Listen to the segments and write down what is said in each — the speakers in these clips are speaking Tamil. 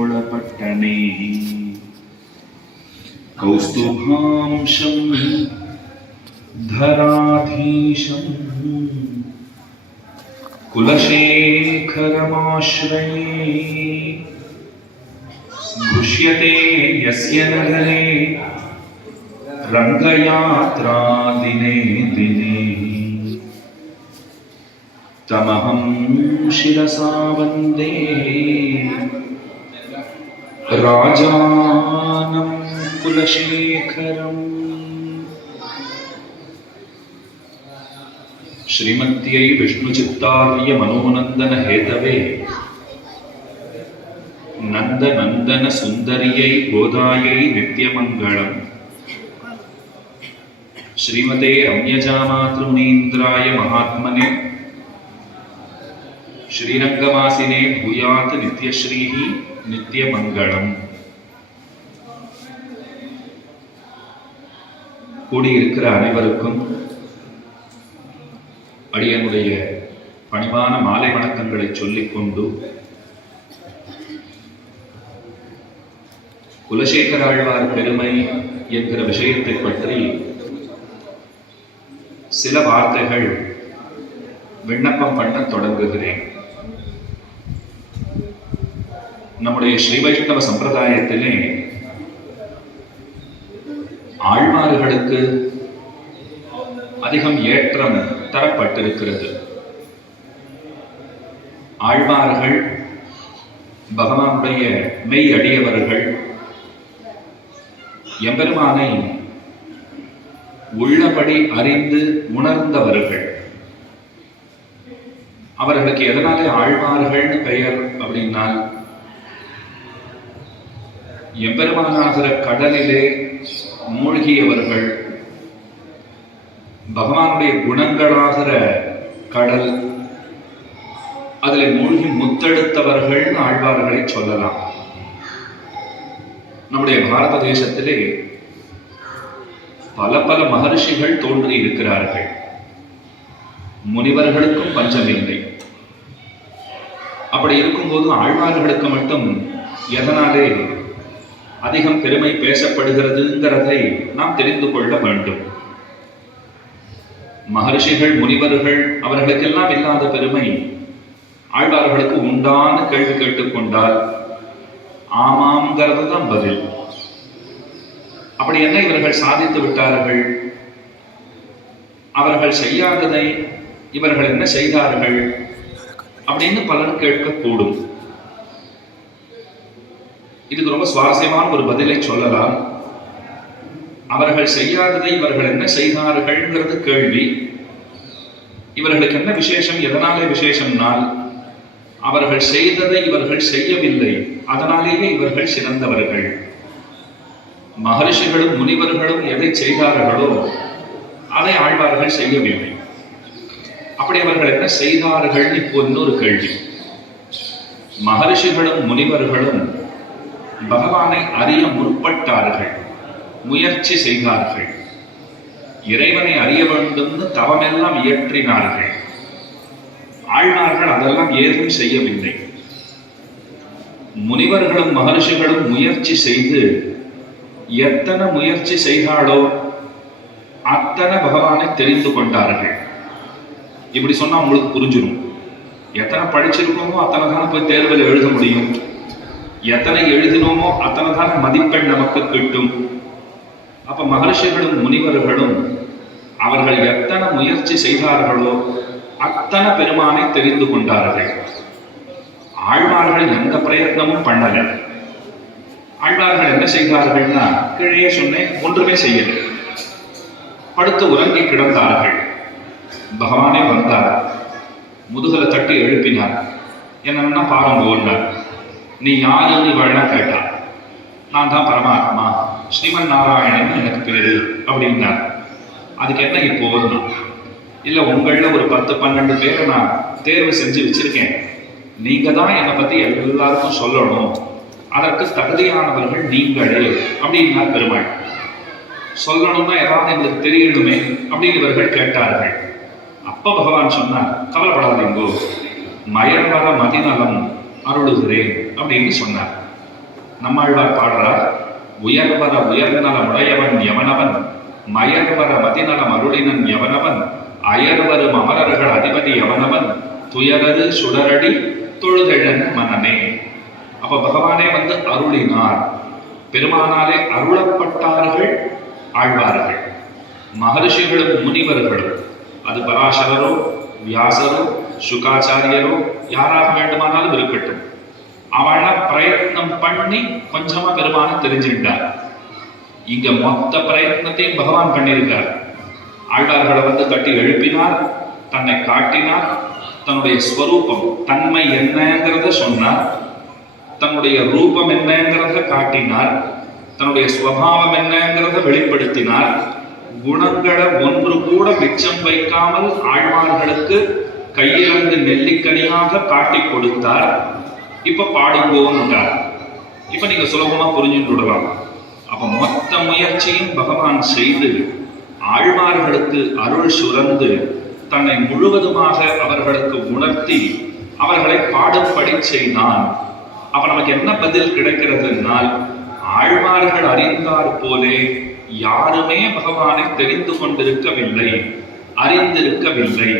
चोळपट्टने कौस्तुभांशं धराधीशं कुलशेखरमाश्रये दृश्यते यस्य नगरे रंगयात्रा दिने दिने तमहं शिरसा वन्दे राजानं कुलशेखरम्। श्रीमत्यै विष्णुचित्तार्य मनोनंदन हेतवे नंद नंदन सुंदर्यै गोदायै नित्यमंगलम्। श्रीमते रम्यजामातृमुनीन्द्राय महात्मने श्रीरंगवासिने भूयात् नित्यश्रीः नित्यमंगलम्। கூடியிருக்கிற அனைவருக்கும் அடியனுடைய பணிவான மாலை வணக்கங்களை சொல்லிக் கொண்டு குலசேகர ஆழ்வார் பெருமை என்கிற விஷயத்தை பற்றி சில வார்த்தைகள் விண்ணப்பம் பண்ண தொடங்குகிறேன். நம்முடைய ஸ்ரீ வைஷ்ணவ சம்பிரதாயத்திலே ஆழ்வார்களுக்கு அதிகம் ஏற்றம் தரப்பட்டிருக்கிறது. ஆழ்வார்கள் பகவானுடைய மெய் அடியவர்கள், எம்பெருமானை உள்ளபடி அறிந்து உணர்ந்தவர்கள். அவர்களுக்கு எதனாலே ஆழ்வார்கள்னு பெயர் அப்படின்னால், எம்பெருமானாகிற கடலிலே மூழ்கியவர்கள், பகவானுடைய குணங்களாகிற கடல் அதில் மூழ்கி முத்தெடுத்தவர்கள் ஆழ்வார்களை சொல்லலாம். நம்முடைய பாரத தேசத்திலே பல பல மகர்ஷிகள் தோன்றி இருக்கிறார்கள். முனிவர்களுக்கும் பஞ்சமில்லை. அப்படி இருக்கும்போது ஆழ்வார்களுக்கு மட்டும் எதனாலே அதிகம் பெருமை பேசப்படுகிறதுங்கிறதை நாம் தெரிந்து கொள்ள வேண்டும். மகர்ஷிகள் முனிவர்கள் அவர்களுக்கெல்லாம் இல்லாத பெருமை ஆழ்வார்களுக்கு உண்டான கேள்வி கேட்டுக்கொண்டால் ஆமாம்ங்கிறது தான் பதில். அப்படி என்ன இவர்கள் சாதித்து விட்டார்கள்? அவர்கள் செய்யாததை இவர்கள் என்ன செய்தார்கள் அப்படின்னு பலர் கேட்கக்கூடும். இதுக்கு ரொம்ப சுவாரஸ்யமான ஒரு பதிலை சொல்லலாம். அவர்கள் செய்யாததை இவர்கள் என்ன செய்தார்கள்ங்கிறது கேள்வி. இவர்களுக்கு என்ன விசேஷம்? எதனாலே விசேஷம்னால், அவர்கள் செய்ததை இவர்கள் செய்யவில்லை, அதனாலேயே இவர்கள் சிறந்தவர்கள். மகர்ஷிகளும் முனிவர்களும் எதை செய்தார்களோ அதை ஆழ்வார்கள் செய்யவில்லை. அப்படி அவர்கள் என்ன செய்தார்கள்? இப்போ இன்னொரு கேள்வி. மகர்ஷிகளும் முனிவர்களும் பகவானை அறிய முற்பட்டார்கள், முயற்சி செய்தார்கள், இறைவனை அறிய வேண்டும் தவமெல்லாம் இயற்றினார்கள். ஆழ்வார்கள் அதெல்லாம் ஏதும் செய்யவில்லை. முனிவர்களும் மகர்ஷிகளும் முயற்சி செய்து எத்தனை முயற்சி செய்தாலோ அத்தனை பகவானை தெரிந்து கொண்டார்கள். இப்படி சொன்னா உங்களுக்கு புரிஞ்சிடும். எத்தனை படிச்சிருக்கோமோ அத்தனை தானே போய் தேர்வில் எழுத முடியும். எத்தனை எழுதினோமோ அத்தனை தானே மதிப்பெண் நமக்கு கிட்டும். அப்ப மகர்ஷிகளும் முனிவர்களும் அவர்கள் எத்தனை முயற்சி செய்தார்களோ அத்தனை பெருமானை தெரிந்து கொண்டார்கள். ஆழ்வார்கள் எந்த பிரயத்னமும் பண்ணல. ஆழ்வார்கள் என்ன செய்தார்கள்னா, கீழே சொன்னேன், ஒன்றுமே செய்யல. படுத்து உறங்கி கிடந்தார்கள். பகவானே வந்தார், முதுகலை தட்டி எழுப்பினார். என்னன்னா பாருங்கோன்னார். நீ யாருன்னு இவள்னா கேட்டா, நான் தான் பரமாத்மா, ஸ்ரீமன் நாராயணன் எனக்கு பேரு அப்படின்னார். அதுக்கு என்ன இப்போதுனா, இல்லை உங்களில் ஒரு 10-12 பேரை நான் தேர்வு செஞ்சு வச்சிருக்கேன், நீங்க தான் என்னை பத்தி எல்லாருக்கும் சொல்லணும், அதற்கு தகுதியானவர்கள் நீங்களே அப்படின்னார் பெருமாள். சொல்லணும்னா ஏதாவது எங்களுக்கு தெரியணுமே அப்படின்னு இவர்கள் கேட்டார்கள். அப்ப பகவான் சொன்னார், கவலைப்படாதீங்கோ, மயர்வர மதிநலம் அருளுகிறேன் அப்படின்னு சொன்னார். நம்மாழ்வார் பாடுறார், உயர்வர உயர்நலம் உடையவன் எவனவன், மயர்வர மதிநலம் அருளினன் எவனவன், அயர்வரும் அமரர்கள் அதிபதி எவனவன், துயரரு சுடரடி தொழுதெழன் மனமே. அப்ப பகவானே வந்து அருளினார், பெருமானாலே அருளப்பட்டார்கள் ஆழ்வார்கள். மகர்ஷிகளும் முனிவர்களும், அது பராசரரோ வியாசரோ சுகாச்சாரியரோ யாராக வேண்டுமானாலும் இருக்கட்டும், அவள பிரயத்னம் பண்ணி கொஞ்சமா பெருமான தெரிஞ்சுட்டார். இங்க மொத்த பிரயத்னத்தையும் பகவான் பண்ணியிருக்கார். ஆழ்வார்களை வந்து தட்டி எழுப்பினார், தன்னை காட்டினார், தன்னுடைய ஸ்வரூபம் தன்மை என்னங்கிறத சொன்னார், தன்னுடைய ரூபம் என்னங்கிறத காட்டினார், தன்னுடைய ஸ்வபாவம் என்னங்கிறத வெளிப்படுத்தினார். குணங்களை ஒன்று கூட மிச்சம் வைக்காமல் ஆழ்வார்களுக்கு கையிலிருந்து நெல்லிக்கனியாக காட்டி கொடுத்தார். இப்ப பாடுங்கோன்னுட்டார். இப்ப நீங்க சுலபமா புரிஞ்சுட்டு விடலாம். அப்ப மொத்த முயற்சியும் பகவான் செய்து ஆழ்வார்களுக்கு அருள் சுரந்து தன்னை முழுவதுமாக அவர்களுக்கு உணர்த்தி அவர்களை பாடும்படி செய்தான். அப்ப நமக்கு என்ன பதில் கிடைக்கிறதுனால், ஆழ்வார்கள் அறிந்தார் போலே யாருமே பகவானை தெரிந்து கொண்டிருக்கவில்லை, அறிந்திருக்கவில்லை.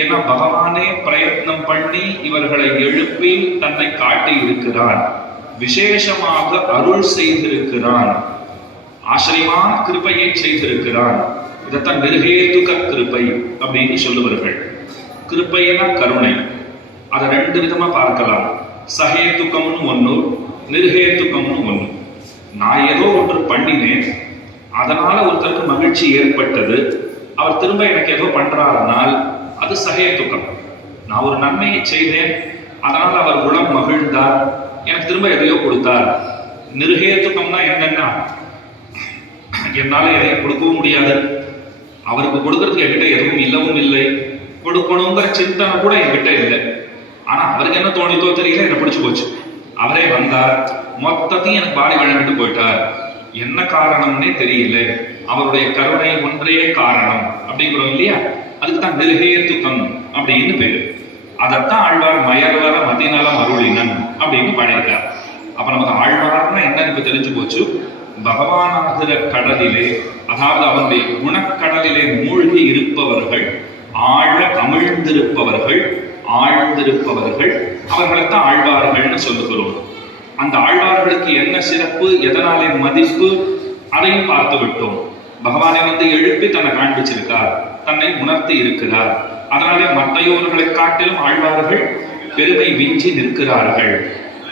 ஏன்னா பகவானே பிரயத்னம் பண்ணி இவர்களை எழுப்பி தன்னை காட்டி இருக்கிறான், விசேஷமாக அருள் செய்திருக்கிறான், ஆச்சரியமான கிருபையை செய்திருக்கிறான். இதைத்தான் நிர்ஹேதுக கிருபை அப்படின்னு சொல்லுவார்கள். கிருபைனா கருணை. அதை ரெண்டு விதமா பார்க்கலாம். சஹேதுக்கம்னு ஒண்ணு, நிர்ஹேதுக்கம்னு ஒண்ணு. நான் ஏதோ ஒன்று பண்ணினேன், அதனால ஒருத்தருக்கு மகிழ்ச்சி ஏற்பட்டது, அவர் திரும்ப எனக்கு ஏதோ பண்றாருனால் அது சஹேதுக்கம். நான் ஒரு நன்மையை செய்தேன், அதனால அவர் உளம் மகிழ்ந்தார், எனக்கு திரும்ப எதையோ கொடுத்தார். நிர்ஹேதுக்கம்னா என்னன்னா, என்னால எதையும் கொடுக்கவும் முடியாது, அவருக்கு கொடுக்கறதுக்கு என்கிட்ட எதுவும் இல்லவும் இல்லை, கொடுக்கணுங்கிற சிந்தனை கூட என்கிட்ட இல்லை. ஆனா அவருக்கு என்ன தோணித்தோ தெரியல, என்ன பிடிச்சு போச்சு, அவரே வந்தார், மொத்தத்தையும் எனக்கு பாடி வழங்கிட்டு போயிட்டார். என்ன காரணம்னே தெரியல, அவருடைய கருணை ஒன்றே காரணம் அப்படிங்கிறோம் இல்லையா? அதுக்கு தான் நிர்ஹேதுக்கம் அப்படின்னு பேரு. அதைத்தான் ஆழ்வார் மயர்வர மதிநலம் அருளினன் அப்படின்னு பாடியிருக்கார். அப்ப நமக்கு ஆழ்வார்னா என்னன்னு இப்ப தெரிஞ்சு போச்சு. பகவானாகிற கடலிலே, அதாவது அவனுடைய குணக்கடலிலே மூழ்கி இருப்பவர்கள், ஆழ அமிழ்ந்திருப்பவர்கள், ஆழ்ந்திருப்பவர்கள், அவர்களைத்தான் ஆழ்வார்கள்னு சொல்லுகிறோம். அந்த ஆழ்வார்களுக்கு என்ன சிறப்பு, எதனாலே மதிப்பு, அதையும் பார்த்து விட்டோம். பகவானை வந்து எழுப்பி தன்னை காண்பிச்சிருக்கார், தன்னை உணர்த்தி இருக்கிறார். அதனாலே மற்றையோர்களை காட்டிலும் ஆழ்வார்கள் பெருமை விஞ்சி நிற்கிறார்கள்.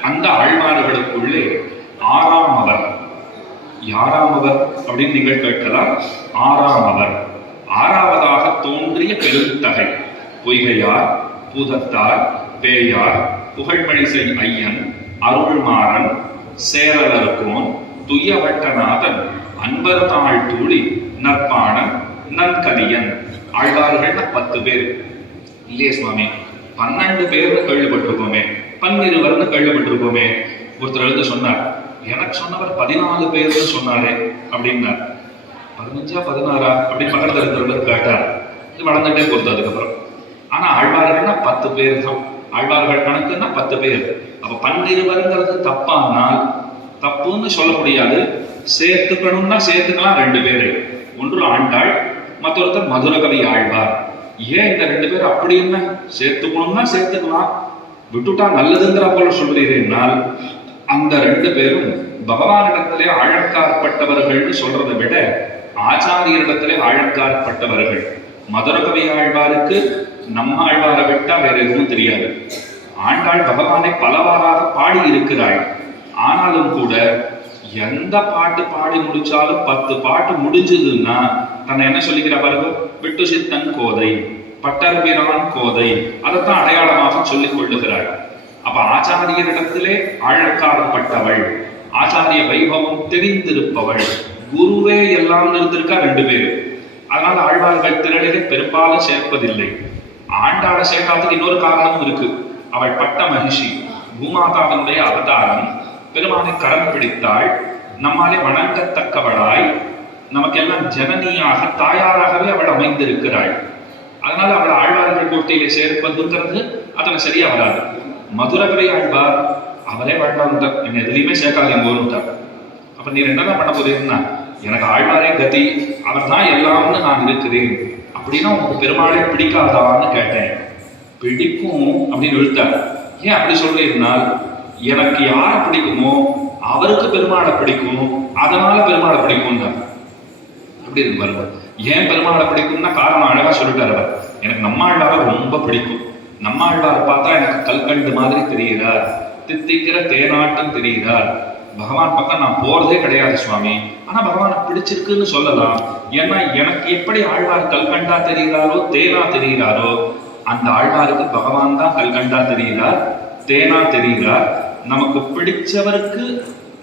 அந்த ஆழ்வார்களுக்குள்ளே ஆறாம் அவர். யாராம் அவர் அப்படின்னு நீங்கள் கேட்கலாம். ஆறாம் அவர், ஆறாவதாக தோன்றிய பெருந்தகை. பொய்கையார், பூதத்தார், பேயார், புகழ்மழிசை ஐயன், அருள்மாறன், சேரலர்கோன், துய்யவட்டநாதன், அன்பர்தாள் தூளி, நற்பாணன், நன்கதியன். ஆழ்வார்கள் 10 பேர் இல்லையே சுவாமி? 12 பேர்னு கேள்விப்பட்டிருக்கோமே, 12 கேள்விப்பட்டிருக்கோமே. ஒருத்தர் எழுந்து சொன்னார், எனக்கு சொன்னவர் 14 பேர்னு சொன்னாரே அப்படின்னார். 15 16 அப்படின்னு பக்கத்துல இருக்கிறவர் கேட்டார். இது வளர்ந்துட்டே போகுது அதுக்கப்புறம். ஆனா ஆழ்வார்கள்னா 10 பேர் தான். ஆழ்வார்கள் கணக்குன்னா 10 பேர். அப்ப 12ங்கிறது தப்பானால் தப்புன்னு சொல்ல முடியாது. சேர்த்துக்கணும்னா சேர்த்துக்கலாம் 2 பேரு. ஒன்று ஆண்டாள், மற்றொருத்தர் மதுரகவி ஆழ்வார். ஏன் இந்த 2 பேர் அப்படி என்ன சேர்த்துக்கணும்னா சேர்த்துக்கலாம், விட்டுட்டா நல்லதுங்கிற போல சொல்றீர்கள். அந்த 2 பேரும் பகவானிடத்திலே ஆழக்காற்பட்டவர்கள்னு சொல்றதை விட ஆச்சாரியரிடத்திலே ஆழக்காற்பட்டவர்கள். மதுரகவி ஆழ்வாருக்கு நம்ம ஆழ்வாரை விட்டா வேற எதுவும் தெரியாது. ஆண்டாள் பகவானை பலவாறாக பாடி இருக்கிறாள். ஆனாலும் கூட எந்த பாட்டு பாடி முடிச்சாலும் 10 பாட்டு முடிஞ்சதுன்னா தன்னை என்ன சொல்லிக்கிற பாருங்க, விட்டு சித்தன் கோதை, பட்டர்பிரான் கோதை, அதைத்தான் அடையாளமாக சொல்லிக் கொள்ளுகிறாள். அப்ப ஆச்சாரியரிடத்திலே ஆழக்காரப்பட்டவள், ஆச்சாரிய வைபவம் தெரிந்திருப்பவள், குருவே எல்லாம் இருந்திருக்கா 2 பேரு. அதனால ஆழ்வார்கள் திரளிலே பெரும்பாலும் சேர்ப்பதில்லை. ஆண்டாளை சேர்க்காததுக்கு இன்னொரு காரணமும் இருக்கு. அவள் பட்ட மகிழ்ச்சி, பூமாதாவினுடைய அவதாரம், பெருமானை கரம் பிடித்தாள், நம்மாலே வணங்கத்தக்கவளாய், நமக்கெல்லாம் ஜனனியாக தாயாராகவே அவள் அமைந்திருக்கிறாள். அதனால அவள் ஆழ்வார்கள் கோட்டையிலே சேர்ப்பதுங்கிறது அதனை சரியா வராது. மதுரகவி ஆழ்வார் அவரே வேண்டாம், என்ன எதுலையுமே சேர்க்காதீங்கன்னு. அப்ப நீ என்னதான் பண்ண போறீங்கன்னா, எனக்கு ஆழ்வாரே கதி, அவர் தான் எல்லாம்னு நான் இருக்கிறேன் அப்படின்னா உங்களுக்கு பெருமாளே பிடிக்காதான்னு கேட்டேன். பிடிக்கும் அப்படின்னு இழுத்தார். ஏன் அப்படி சொல்றீங்கன்னால், எனக்கு யாரை பிடிக்குமோ அவருக்கு பெருமாளை பிடிக்கும், அதனால பெருமாளை பிடிக்கும். அப்படி இருக்கு பாருங்க. ஏன் பெருமாளை பிடிக்கும்னா காரணம் அழகா சொல்லிட்டார் அவர். எனக்கு நம்மாழ்வாரை ரொம்ப பிடிக்கும், நம்மாழ்வாரை பார்த்தா எனக்கு கல்கண்டு மாதிரி தெரிகிறார், தித்திக்கிற தேனாட்டம் தெரிகிறார். பகவான் பக்கம் நான் போறதே கிடையாது சுவாமி, ஆனா பகவானை பிடிச்சிருக்குன்னு சொல்லலாம். ஏன்னா எனக்கு எப்படி ஆழ்வார் கல்கண்டா தெரிகிறாரோ தேனா தெரிகிறாரோ, அந்த ஆழ்வாருக்கு பகவான் தான் கல்கண்டா தெரிகிறார், தேனா தெரிகிறார். நமக்கு பிடிச்சவருக்கு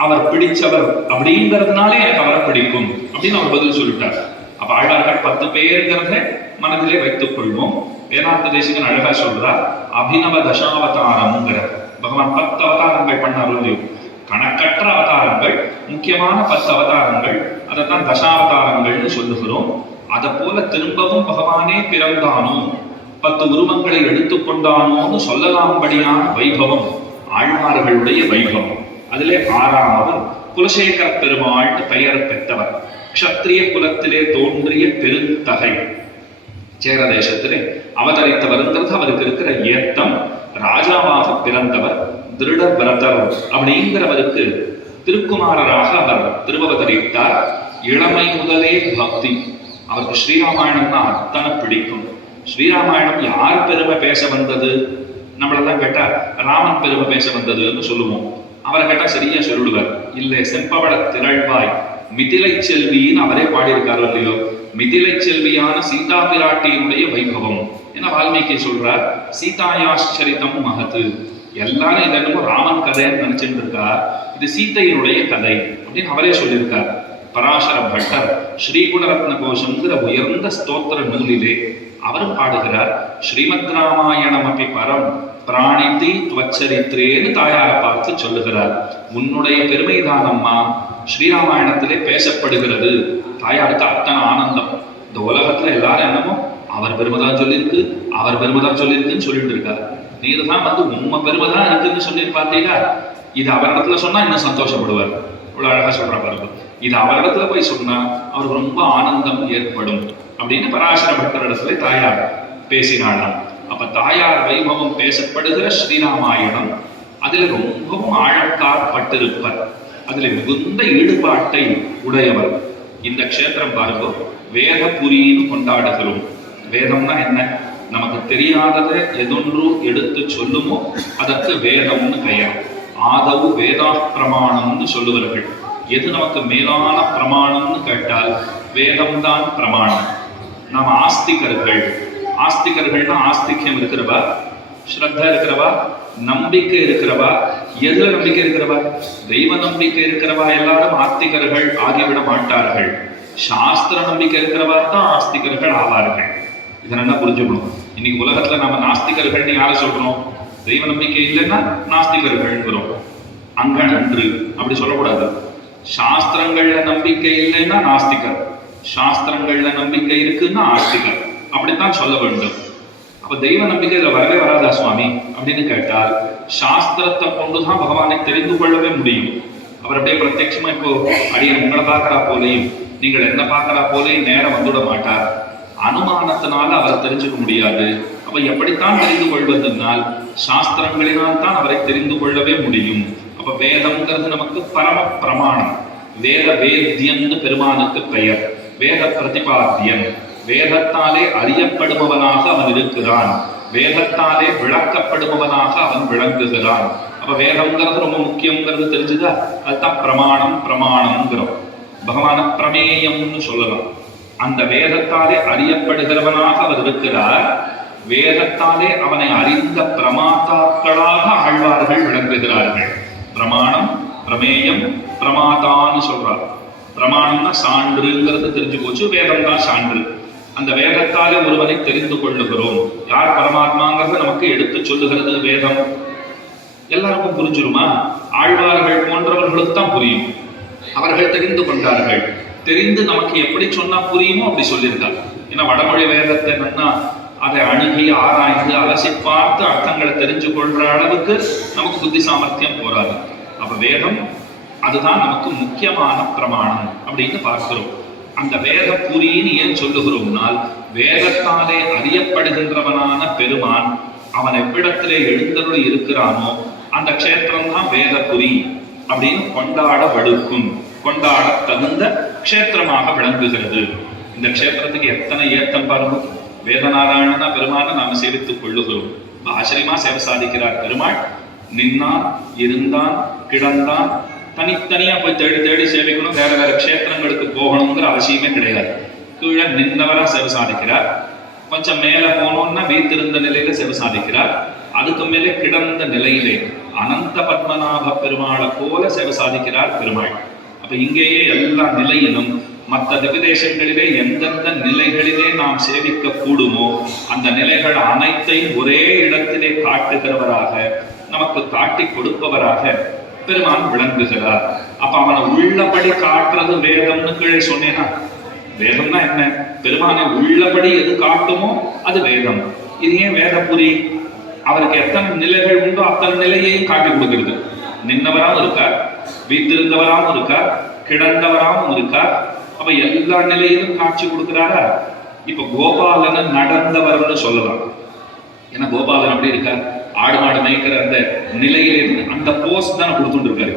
அவர் பிடிச்சவர் அப்படிங்கிறதுனால எனக்கு அவரை பிடிக்கும் அப்படின்னு அவர் பதில் சொல்லிட்டார். அப்ப ஆழ்வார்கள் 10 பேருங்கிறத மனதிலே வைத்துக் கொள்வோம். வேதாந்த தேசிகன் அழகா சொல்றார், அபிநவ தசாவதாரம்ங்கிற பகவான் 10 அவதாரங்கள் பண்ணார். கணக்கற்ற அவதாரங்கள், முக்கியமான 10 அவதாரங்கள், அதைத்தான் தசாவதாரங்கள்னு சொல்லுகிறோம். அதை போல திரும்பவும் பகவானே பிறந்தானோ, 10 உருவங்களை எடுத்துக்கொண்டானோன்னு சொல்லலாம்படியான வைபவம் ஆழ்வார்களுடைய வைபவம். அதிலே 6ஆவது குலசேகர பெருமாள்னு பெயர் பெற்றவர். க்ஷத்ரிய குலத்திலே தோன்றிய பெருந்தகை, சேர தேசத்திலே அவதரித்தவர்ங்கிறது அவருக்கு இருக்கிற ஏத்தம். ராஜாவாக பிறந்தவர், திருட விரதர் அப்படிங்கிறவருக்கு திருக்குமாரராக அவர் திருவவதரித்தார். இளமை முதலே பக்தி, அவருக்கு ஸ்ரீராமாயணம்னா அத்தனை பிடிக்கும். ஸ்ரீராமாயணம் யார் பெருமை பேச வந்தது, நம்மளதான் கேட்டா ராமன் பெருமை பேச வந்ததுன்னு சொல்லுவோம். அவரை கேட்டா சரியா சொல்லிடுவார். இல்லை, செம்பவள திரள்வாய் மிதிலை செல்வின்னு அவரே பாடியிருக்காரோ இல்லையோ, மிதிலை செல்வியான சீதா பிராட்டியினுடைய வைபவம். ஏன்னா வால்மீகி சொல்றார், சீதாயாச்சரிதம் மகத்து. எல்லாரும் இது என்னமோ ராமன் கதைன்னு நினைச்சிட்டு இருக்கா, இது சீதையினுடைய கதை அப்படின்னு அவரே சொல்லியிருக்கார். பராசர பட்டர் ஸ்ரீகுணரத்ன கோஷம்ங்கிற உயர்ந்த ஸ்தோத்திர நூலிலே அவர் பாடுகிறார், ஸ்ரீமத் ராமாயணம் அப்படி பரம் பிராணிதி துவச்சரித்திரேன்னு தாயாரை பார்த்து சொல்லுகிறார். உன்னுடைய பெருமைதான் அம்மா ஸ்ரீராமாயணத்திலே பேசப்படுகிறது. தாயாருக்கு அத்தனை ஆனந்தம். இந்த உலகத்துல எல்லாரும் என்னமோ அவர் பெருமைதான் சொல்லியிருக்கு, அவர் பெருமைதான் சொல்லியிருக்குன்னு சொல்லிட்டு இருக்காரு. நீர் தான் உண்மை பெருமைதான் இருக்குன்னு சொல்லி பார்த்தீங்களா, இது அவரிடத்துல சொன்னா இன்னும் சந்தோஷப்படுவார். இவ்வளவு அழகா சொல்ற பாருங்க. இது அவரிடத்துல போய் சொன்னா அவருக்கு ரொம்ப ஆனந்தம் ஏற்படும் அப்படின்னு பராசர பட்டரிடத்துல தாயார் பேசினாளாம். அப்ப தாயார் வைபவம் பேசப்படுகிற ஸ்ரீராமாயணம், அதுல ரொம்பவும் ஆழக்காற்பட்டிருப்பர், அதுல மிகுந்த ஈடுபாட்டை உடையவர். இந்த க்ஷேத்திரம் பாருங்க, வேதபுரின்னு கொண்டாடுகிறோம். வேதம்னா என்ன, நமக்கு தெரியாததை எதொன்று எடுத்து சொல்லுமோ அதற்கு வேதம்னு பெயர். ஆதவு வேதா பிரமாணம்னு சொல்லுவார்கள். எது நமக்கு மேலான பிரமாணம்னு கேட்டால் வேதம்தான் பிரமாணம். நாம் ஆஸ்திகர்கள், ஆஸ்திகர்கள்னா ஆஸ்திக்யம் இருக்கிறவா, ஸ்ரத்தா இருக்கிறவா, நம்பிக்கை இருக்கிறவா. எதுல நம்பிக்கை இருக்கிறவா, தெய்வ நம்பிக்கை இருக்கிறவா எல்லாரும் ஆஸ்திகர்கள் ஆகிவிட மாட்டார்கள். சாஸ்திர நம்பிக்கை இருக்கிறவா தான் ஆஸ்திகர்கள் ஆவார்கள். இதை நல்லா புரிஞ்சுக்கணும். இன்னைக்கு உலகத்துல நம்ம நாஸ்திகர்கள்னு யாரை சொல்றோம், தெய்வ நம்பிக்கை இல்லைன்னா நாஸ்திகர்கள். அங்க நன்று அப்படி சொல்லக்கூடாது. சாஸ்திரங்கள்ல நம்பிக்கை இல்லைன்னா நாஸ்திகர், சாஸ்திரங்கள்ல நம்பிக்கை இருக்குன்னா ஆஸ்திகர், அப்படித்தான் சொல்ல வேண்டும். அப்ப தெய்வ நம்பிக்கை இதுல வரவே வராதா சுவாமி அப்படின்னு கேட்டால், சாஸ்திரத்தை கொண்டுதான் பகவானை தெரிந்து கொள்ளவே முடியும். அவர் அப்படியே பிரத்யட்சமா இப்போ அடியன் உங்களை பார்க்கறா போலையும் நீங்கள் என்ன பார்க்கறா போலையும் நேரம் வந்துவிட மாட்டார். அனுமானத்தினால அவரை தெரிஞ்சுக்க முடியாது. அப்ப எப்படித்தான் தெரிந்து கொள்வதனால் சாஸ்திரங்களினால் தான் அவரை தெரிந்து கொள்ளவே முடியும். அப்ப வேதம்ங்கிறது நமக்கு பரம பிரமாணம். வேத வேத்யன்னு பெருமானுக்கு பெயர். வேத பிரதிபாத்தியன், வேதத்தாலே அறியப்படுபவனாக அவன் இருக்கிறான், வேதத்தாலே விளக்கப்படுபவனாக அவன் விளங்குகிறான். அப்ப வேதம்ங்கிறது ரொம்ப முக்கியங்கிறது தெரிஞ்சுதா, அதுதான் பிரமாணம். பிரமாணம்ங்கிறோம் பகவான பிரமேயம்னு சொல்லலாம். அந்த வேதத்தாலே அறியப்படுகிறவனாக அவர் இருக்கிறார். வேதத்தாலே அவனை அறிந்த பிரமாதாக்களாக ஆழ்வார்கள் விளங்குகிறார்கள். பிரமாணம், பிரமேயம், பிரமாதான்னு சொல்றார். பிரமாணம்னா சான்றுங்கிறது தெரிஞ்சு போச்சு, வேதம் தான் சான்று. அந்த வேதத்தாலே ஒருவனை தெரிந்து கொள்ளுகிறோம். யார் பரமாத்மாங்கிறத நமக்கு எடுத்து சொல்லுகிறது வேதம். எல்லாருக்கும் புரிஞ்சிருமா? ஆழ்வார்கள் போன்றவர்களுக்கு தான் புரியும். அவர்கள் தெரிந்து கொண்டார்கள். தெரிந்து நமக்கு எப்படி சொன்னா புரியுமோ அப்படி சொல்லியிருக்காங்க. ஏன்னா வடமொழி வேதத்தை என்னன்னா அதை அணுகி ஆராய்ந்து அலசி பார்த்து அர்த்தங்களை தெரிஞ்சு கொள்ற அளவுக்கு நமக்கு புத்தி சாமர்த்தியம் போராது. அப்ப வேதம் அதுதான் நமக்கு முக்கியமான பிரமாணம் அப்படின்னு பார்க்கிறோம். அந்த வேத புரின்னு ஏன் சொல்லுகிறோம்னால், வேதத்தாலே அறியப்படுகின்றவனான பெருமான் அவன் எவ்விடத்திலே எழுந்தருள் இருக்கிறானோ அந்த க்ஷேத்திரம் தான் வேதபுரி அப்படின்னு கொண்டாட தகுந்த க்ஷேத்திரமாக விளங்குகிறது. இந்த க்ஷேத்திரத்துக்கு எத்தனை ஏத்தம் பாருங்க. வேதநாராயணனா பெருமான நாம சேவித்துக் கொள்ளுகிறோம். ஆச்சரியமா சேவை சாதிக்கிறார் பெருமாள். நின்னான், இருந்தான், கிடந்தான், தனித்தனியா போய் தேடி தேடி சேவிக்கணும், வேற வேற க்ஷேத்திரங்களுக்கு போகணுங்கிற அவசியமே கிடையாது. கீழே நின்றவரா சேவை சாதிக்கிறார். கொஞ்சம் மேல போனோம்னா வீத்திருந்த நிலையில சேவை சாதிக்கிறார். அதுக்கு மேலே கிடந்த நிலையிலே அனந்த பத்மநாப பெருமாளை போல சேவை சாதிக்கிறார் பெருமாள். அப்ப இங்கேயே எல்லா நிலையிலும் மற்ற திவ்யதேசங்களிலே எந்தெந்த நிலைகளிலே நாம் சேவிக்க கூடுமோ அந்த நிலைகள் அனைத்தையும் ஒரே இடத்திலே காட்டுகிறவராக, நமக்கு காட்டி கொடுப்பவராக பெருமான் விளங்குகிறார். அப்ப அவனை உள்ளபடி காட்டுறது வேதம்னு கீழே சொன்னேன்னா, வேதம்னா என்ன? பெருமானை உள்ளபடி எது காட்டுமோ அது வேதம். இது ஏன் வேதபுரி? அவருக்கு எத்தனை நிலைகள் உண்டோ அத்தனை நிலையையும் காட்டி கொடுக்கிறது. நின்னவராகவும் இருக்கார், வீட்டிருந்தவராகவும் இருக்கார், கிடந்தவராகவும் இருக்கார். அப்ப எல்லா நிலையிலும் காட்சி கொடுக்கிறாரா? இப்ப கோபாலனை நடந்தவர்னு சொல்லலாம். ஏன்னா கோபாலன் அப்படி இருக்கார், ஆடு மாடு மேய்க்கிற அந்த நிலையில அந்த போஸ்ட் தான் கொடுத்துட்டு இருக்காரு.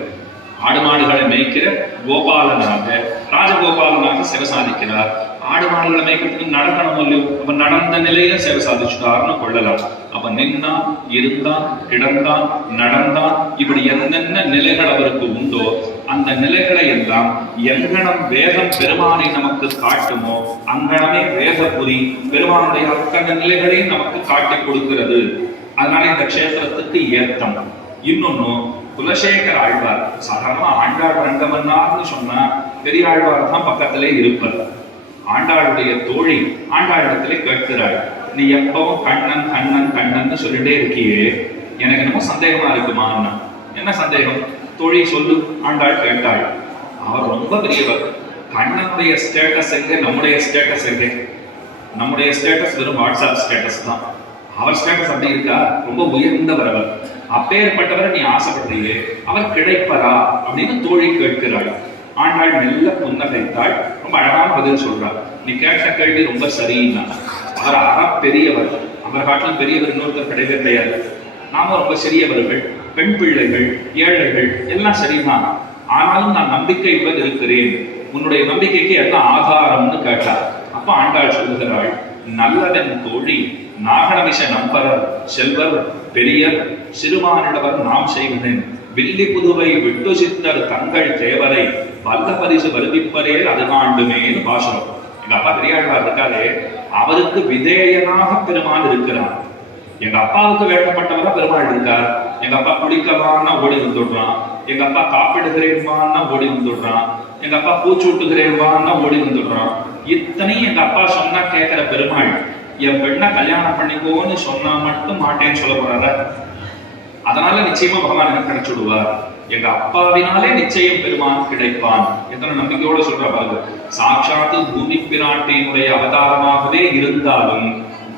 ஆடு மாடுகளை மேய்க்கிற கோபாலனாக, ராஜகோபாலனாக சேவை சாதிக்கிறார். ஆடு மாடுகளை மேய்க்கிறதுக்கு நடக்கணும் இல்லையோ, அப்ப நடந்த நிலையில சேவை சாதிச்சுட்டாருன்னு கொள்ளலாம். அப்ப நின்னான், இருந்தான், கிடந்தான், நடந்தான், இப்படி என்னென்ன நிலைகள் அவருக்கு உண்டோ அந்த நிலைகளை எல்லாம் எங்கனம் வேதம் பெருமானை நமக்கு காட்டுமோ அங்கனமே வேதபுரி பெருமானுடைய அத்தனை நிலைகளையும் நமக்கு காட்டி கொடுக்கிறது. அதனால இந்த க்ஷேத்திரத்துக்கு ஏத்தம். இன்னொன்னு, குலசேகர ஆழ்வார் சாதாரணமா ஆண்டாள் ரங்கமன்னார்னு சொன்னா பெரியாழ்வார் தான் பக்கத்திலே இருப்பார். ஆண்டாளுடைய தோழி ஆண்டாளிடத்திலே கேட்கிறாள், நீ எப்பவும் கண்ணன் கண்ணன் கண்ணன் சொல்லிட்டே இருக்கியே, எனக்கு என்னமோ சந்தேகமா இருக்குமா? என்ன சந்தேகம்? தோழி சொல்லு. ஆண்டாள் கேட்டாள். அவர் ரொம்ப பெரியவர். கண்ணனுடைய ஸ்டேட்டஸ் எங்க, நம்முடைய ஸ்டேட்டஸ் எங்க? நம்முடைய ஸ்டேட்டஸ் வெறும் வாட்ஸ்அப் ஸ்டேட்டஸ் தான். அவர் ஸ்டேட்டஸ் அப்படி இருக்கா? ரொம்ப உயர்ந்தவர் அவர். அப்பேற்பட்டவரை நீ ஆசைப்படுறியே, அவர் கிடைப்பரா அப்படின்னு தோழி கேட்கிறாள். ஆண்டாள் மெல்ல புன்னகைத்தாள். ரொம்ப அழகான பதில் சொல்றாள். நீ கேட்ட கேள்வி ரொம்ப சரின்னா, அவர் பெரியவர், அவர் காட்டிலும் பெரியவர் இன்னொருத்தர் கிடையவே கிடையாது. நாம ரொம்ப சிறியவர்கள், பெண் பிள்ளைகள், ஏழைகள், எல்லாம் சரிதான். ஆனாலும் நான் நம்பிக்கையுடன் இருக்கிறேன், உன்னுடைய நம்பிக்கைக்கு என்ன ஆதாரம்னு கேட்டார். அப்ப ஆண்டாள் சொல்லுகிறாள், நல்லதன் தோழி நாகணவிஷ நம்பரர் செல்வர் பெரியர் சிறுமானிடவர் நாம் செய்கிறேன் வில்லி புதுவை விட்டு சித்தர் தங்கள் தேவரை வல்ல பரிசு வருவிப்பரே அது காண்டுமேன்னு பாசுரம். எங்க அப்பா பெரியாழ்வார் இருக்காரே, அவருக்கு விதேயனாக பெருமாள் இருக்கிறார். எங்க அப்பாவுக்கு வேண்டப்பட்டவரா பெருமாள் இருக்கார். எங்க அப்பா குடிக்கவான்னா ஓடி வந்துடுறான், எங்க அப்பா காப்பிடுகிறேன்வான்னா ஓடி வந்துடுறான், எங்க அப்பா பூச்சூட்டுகிறேன்வான்னா ஓடி வந்துடுறான். இத்தனையும் எங்க அப்பா சொன்னா கேட்கிற பெருமாள் என் பெண்ணை கல்யாணம் பண்ணிக்கோன்னு சொன்னா மட்டும் மாட்டேன்னு சொல்ல போறார. அதனால நிச்சயமா பகவான் எனக்கு கிடைச்சுடுவார். எங்க அப்பாவினாலே நிச்சயம் பெருமான் கிடைப்பான். எத்தனை நம்பிக்கையோட சொல்ற பாருங்க. சாட்சாத்து பூமி பிராட்டியினுடைய அவதாரமாகவே இருந்தாலும்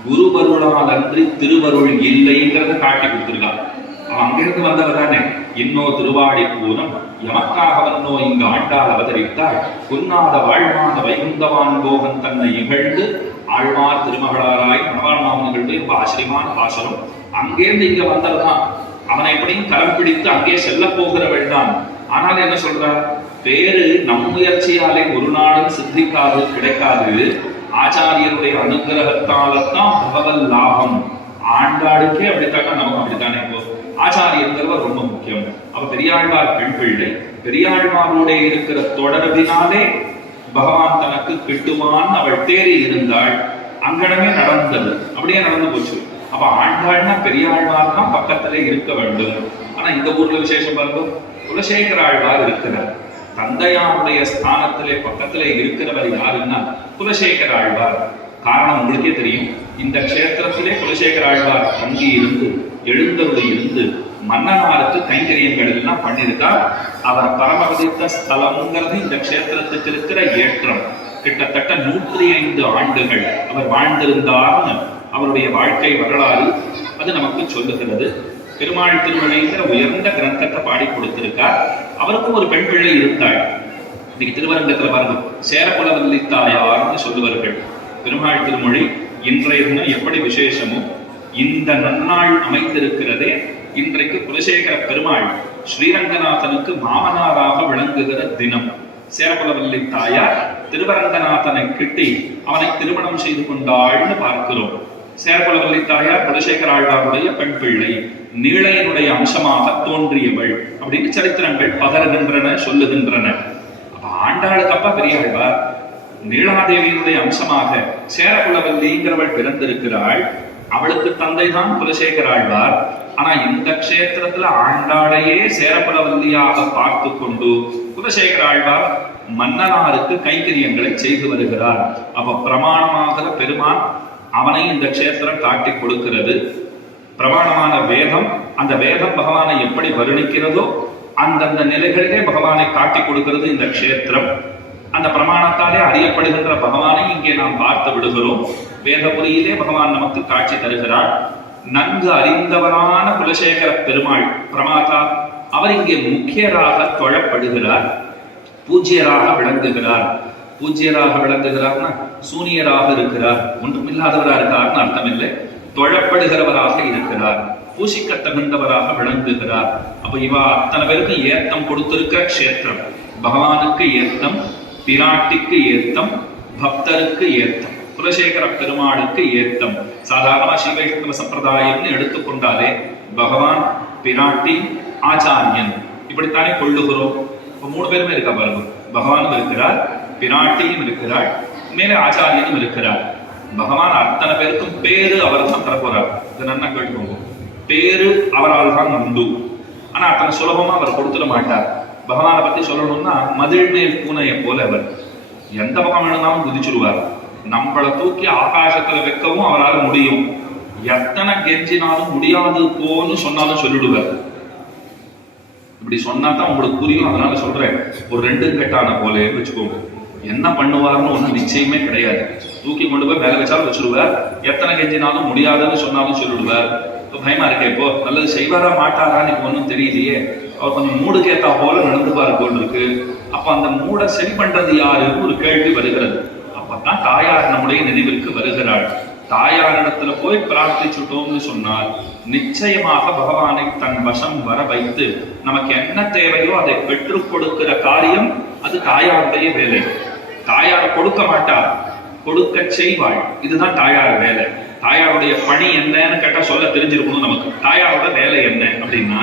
குருவருளால் அன்றி திருவருள் இல்லைங்கிறத காட்டி கொடுத்திருக்கான். அவன் அங்கிருந்து வந்தவர் தானே. இன்னோ திருவாடி பூரம் எமக்காக வந்தோ இங்கு ஆண்டால் அவதரித்தாள் குன்னாத வாழ்மான வைகுந்தவான் கோகன் தன்னை இகழ்ந்து ஆழ்வார் திருமகளாராய் மணவாள் மாமன்களுடைய ரொம்ப ஆச்சரியமான பாசனம். அங்கேருந்து இங்க வந்ததுதான். அவனை எப்படியும் கரம் பிடித்து அங்கே செல்ல போகிறவள் தான். ஆனால் என்ன சொல்றார்? பேரு நம் முயற்சியாலே ஒரு நாளும் சித்திக்காது, கிடைக்காது. ஆச்சாரியருடைய அனுகிரகத்தால்தான் பகவல் லாபம். ஆண்டாளுக்கே அப்படித்தானே, நமக்கு அப்படித்தானே. இப்போ ஆச்சாரியங்கிறவர் ரொம்ப முக்கியம். அவ பெரியாழ்வார் பெண் பிள்ளை. பெரியாழ்வாரோட இருக்கிற தொடர்பினாலே பகவான் தனக்கு கிட்டுவான்னு அவள் தேறி இருந்தாள். அங்கனமே நடந்தது, அப்படியே நடந்து போச்சு. அப்ப ஆண்டாள்னா பெரியாழ்வார் தான் பக்கத்திலே இருக்க வேண்டும். ஆனா இந்த ஊர்ல விசேஷம் பாருங்க, குலசேகர ஆழ்வார் இருக்கிறார். தந்தையாருடைய ஸ்தானத்திலே பக்கத்திலே இருக்கிறவர் யாருன்னா குலசேகர ஆழ்வார். காரணம் உங்களுக்கே தெரியும். இந்த க்ஷேத்திரத்திலே குலசேகர ஆழ்வார் தங்கி இருந்து எழுந்தருளி இருந்து மன்னனாருக்கு கைங்கரியங்கள் எல்லாம் பண்ணியிருக்கார். அவர் பரமபதித்த ஸ்தலம்ங்கிறது இந்த க்ஷேத்திரத்துக்கு இருக்கிற ஏற்றம். கிட்டத்தட்ட 105 ஆண்டுகள் அவர் வாழ்ந்திருந்தார்னு அவருடைய வாழ்க்கை வரலாறு அது நமக்கு சொல்லுகிறது. பெருமாள் திருமொழிங்கிற உயர்ந்த கிரந்தத்தை பாடி கொடுத்திருக்கார். அவருக்கும் ஒரு பெண் பிள்ளை இருந்தாள். இன்னைக்கு திருவரங்கத்துல பாருங்க, சேரகுலவல்லி தாயார்னு சொல்லுவார்கள். பெருமாள் திருமொழி இன்றைய தினம் எப்படி விசேஷமோ இந்த நன்னாள் அமைந்திருக்கிறதே, இன்றைக்கு குலசேகர பெருமாள் ஸ்ரீரங்கநாதனுக்கு மாமனாராக விளங்குகிற தினம். சேரகுலவல்லி தாயார் திருவரங்கநாதனை கிட்டி அவனை திருமணம் செய்து கொண்டாள்னு பார்க்கிறோம். சேரகுலவல்லி தாயார் குலசேகர ஆழ்வாருடைய பெண் பிள்ளை, நீளையனுடைய அம்சமாக தோன்றியவள் அப்படின்னு சரித்திரங்கள் பகருகின்றன, சொல்லுகின்றன. அப்ப ஆண்டாளுக்கு அப்பா பெரியாழ்வார், நீலாதேவியினுடைய அம்சமாக சேரகுலவல்லிங்கிறவள் பிறந்திருக்கிறாள். அவளுக்கு தந்தை தான் குலசேகர ஆழ்வார். ஆனா இந்த க்ஷேத்திரத்துல ஆண்டாளையே சேரகுலவல்லியாக பார்த்து கொண்டு குலசேகர ஆழ்வார் மன்னனாருக்கு கைங்கரியங்களை செய்து வருகிறார். அப்ப பிரமாணமாகிற பெருமான் அவனை இந்த க்ஷேத்திரம் காட்டி கொடுக்கிறது. பிரமாணமான வேதம், அந்த வேதம் பகவானை எப்படி வருணிக்கிறதோ அந்தந்த நிலைகளிலே பகவானை காட்டி கொடுக்கிறது இந்த க்ஷேத்திரம். அந்த பிரமாணத்தாலே அறியப்படுகின்ற பகவானை இங்கே நாம் பார்த்து விடுகிறோம். வேதபுரியிலே பகவான் நமக்கு காட்சி தருகிறார். நன்கு அறிந்தவரான குலசேகர பெருமாள் பிரமாதா, அவர் இங்கே முக்கியராக தொழப்படுகிறார், பூஜ்யராக விளங்குகிறார். பூஜ்யராக விளங்குகிறார்னா சூனியராக இருக்கிறார், ஒன்றுமில்லாதவராக இருக்கார்னு அர்த்தம் இல்லை. தொழப்படுகிறவராக இருக்கிறார், பூசிக்க தகுந்தவராக விளங்குகிறார். அப்ப இவ அத்தனை பேருக்கு ஏத்தம் கொடுத்திருக்கிற க்ஷேத்திரம். பகவானுக்கு ஏத்தம், பிராட்டிக்கு ஏத்தம், பக்தருக்கு ஏத்தம், குலசேகர பெருமாளுக்கு ஏத்தம். சாதாரண ஸ்ரீவைஷ்ணவ சம்பிரதாயம்னு எடுத்துக்கொண்டாலே பகவான், பிராட்டி, ஆச்சாரியன் இப்படித்தானே கொள்ளுகிறோம். இப்ப 3 பேருமே இருக்கா பாருங்க. பகவானும் இருக்கிறார், பிராட்டியும் இருக்கிறாள், மேலே ஆச்சாரியனும் இருக்கிறார். பகவான் அத்தனை பேருக்கும் பேரு அவர் தான் தரப்போறார். இதை நல்லா கேட்டுக்கோங்க. பேரு அவரால் தான் உண்டு. ஆனா அத்தனை சுலபமா அவர் கொடுத்துட மாட்டார். பகவானை பத்தி சொல்லணும்னா மதில் மேல் பூனையை போல அவர் எந்த பக்கம் வேணும்னாலும் குதிச்சிருவார். நம்மளை தூக்கி ஆகாசத்துல வைக்கவும் அவரால் முடியும். எத்தனை கெஞ்சினாலும் முடியாது போன்னு சொன்னாலும் சொல்லிடுவார். இப்படி சொன்னா தான் உங்களுக்கு புரியும். அதனால சொல்றேன், ஒரு 2 கெட்டான போல வச்சுக்கோங்க. என்ன பண்ணுவார்னு ஒன்றும் நிச்சயமே கிடையாது. தூக்கி கொண்டு போய் மேல வச்சாலும் வச்சிருவார். எத்தனை கெஞ்சினாலும் முடியாதுன்னு சொன்னாலும் சொல்லிடுவார். பயமா இருக்கே, இப்போ நல்லது செய்வாரா மாட்டாரான்னு இப்போ ஒன்றும் தெரியலையே. அவர் கொஞ்சம் மூடுக்கு ஏத்தா போல நடந்துப்பாரு போல் இருக்கு. அப்ப அந்த மூடை சரி பண்றது யாருன்னு ஒரு கேள்வி வருகிறது. அப்பதான் தாயார் நம்முடைய நினைவிற்கு வருகிறாள். தாயாரிடத்துல போய் பிரார்த்திச்சுட்டோம்னு சொன்னால் நிச்சயமாக பகவானை தன் வசம் வர வைத்து நமக்கு என்ன தேவையோ அதை பெற்றுக் கொடுக்கிற காரியம் அது தாயாருடைய வேலை. தாயார் கொடுக்க மாட்டார், கொடுக்க செய்வாள். இதுதான் தாயார் வேலை. தாயாருடைய பணி என்னன்னு கேட்டா சொல்ல தெரிஞ்சிருக்கணும் நமக்கு. தாயாரோட வேலை என்ன அப்படின்னா,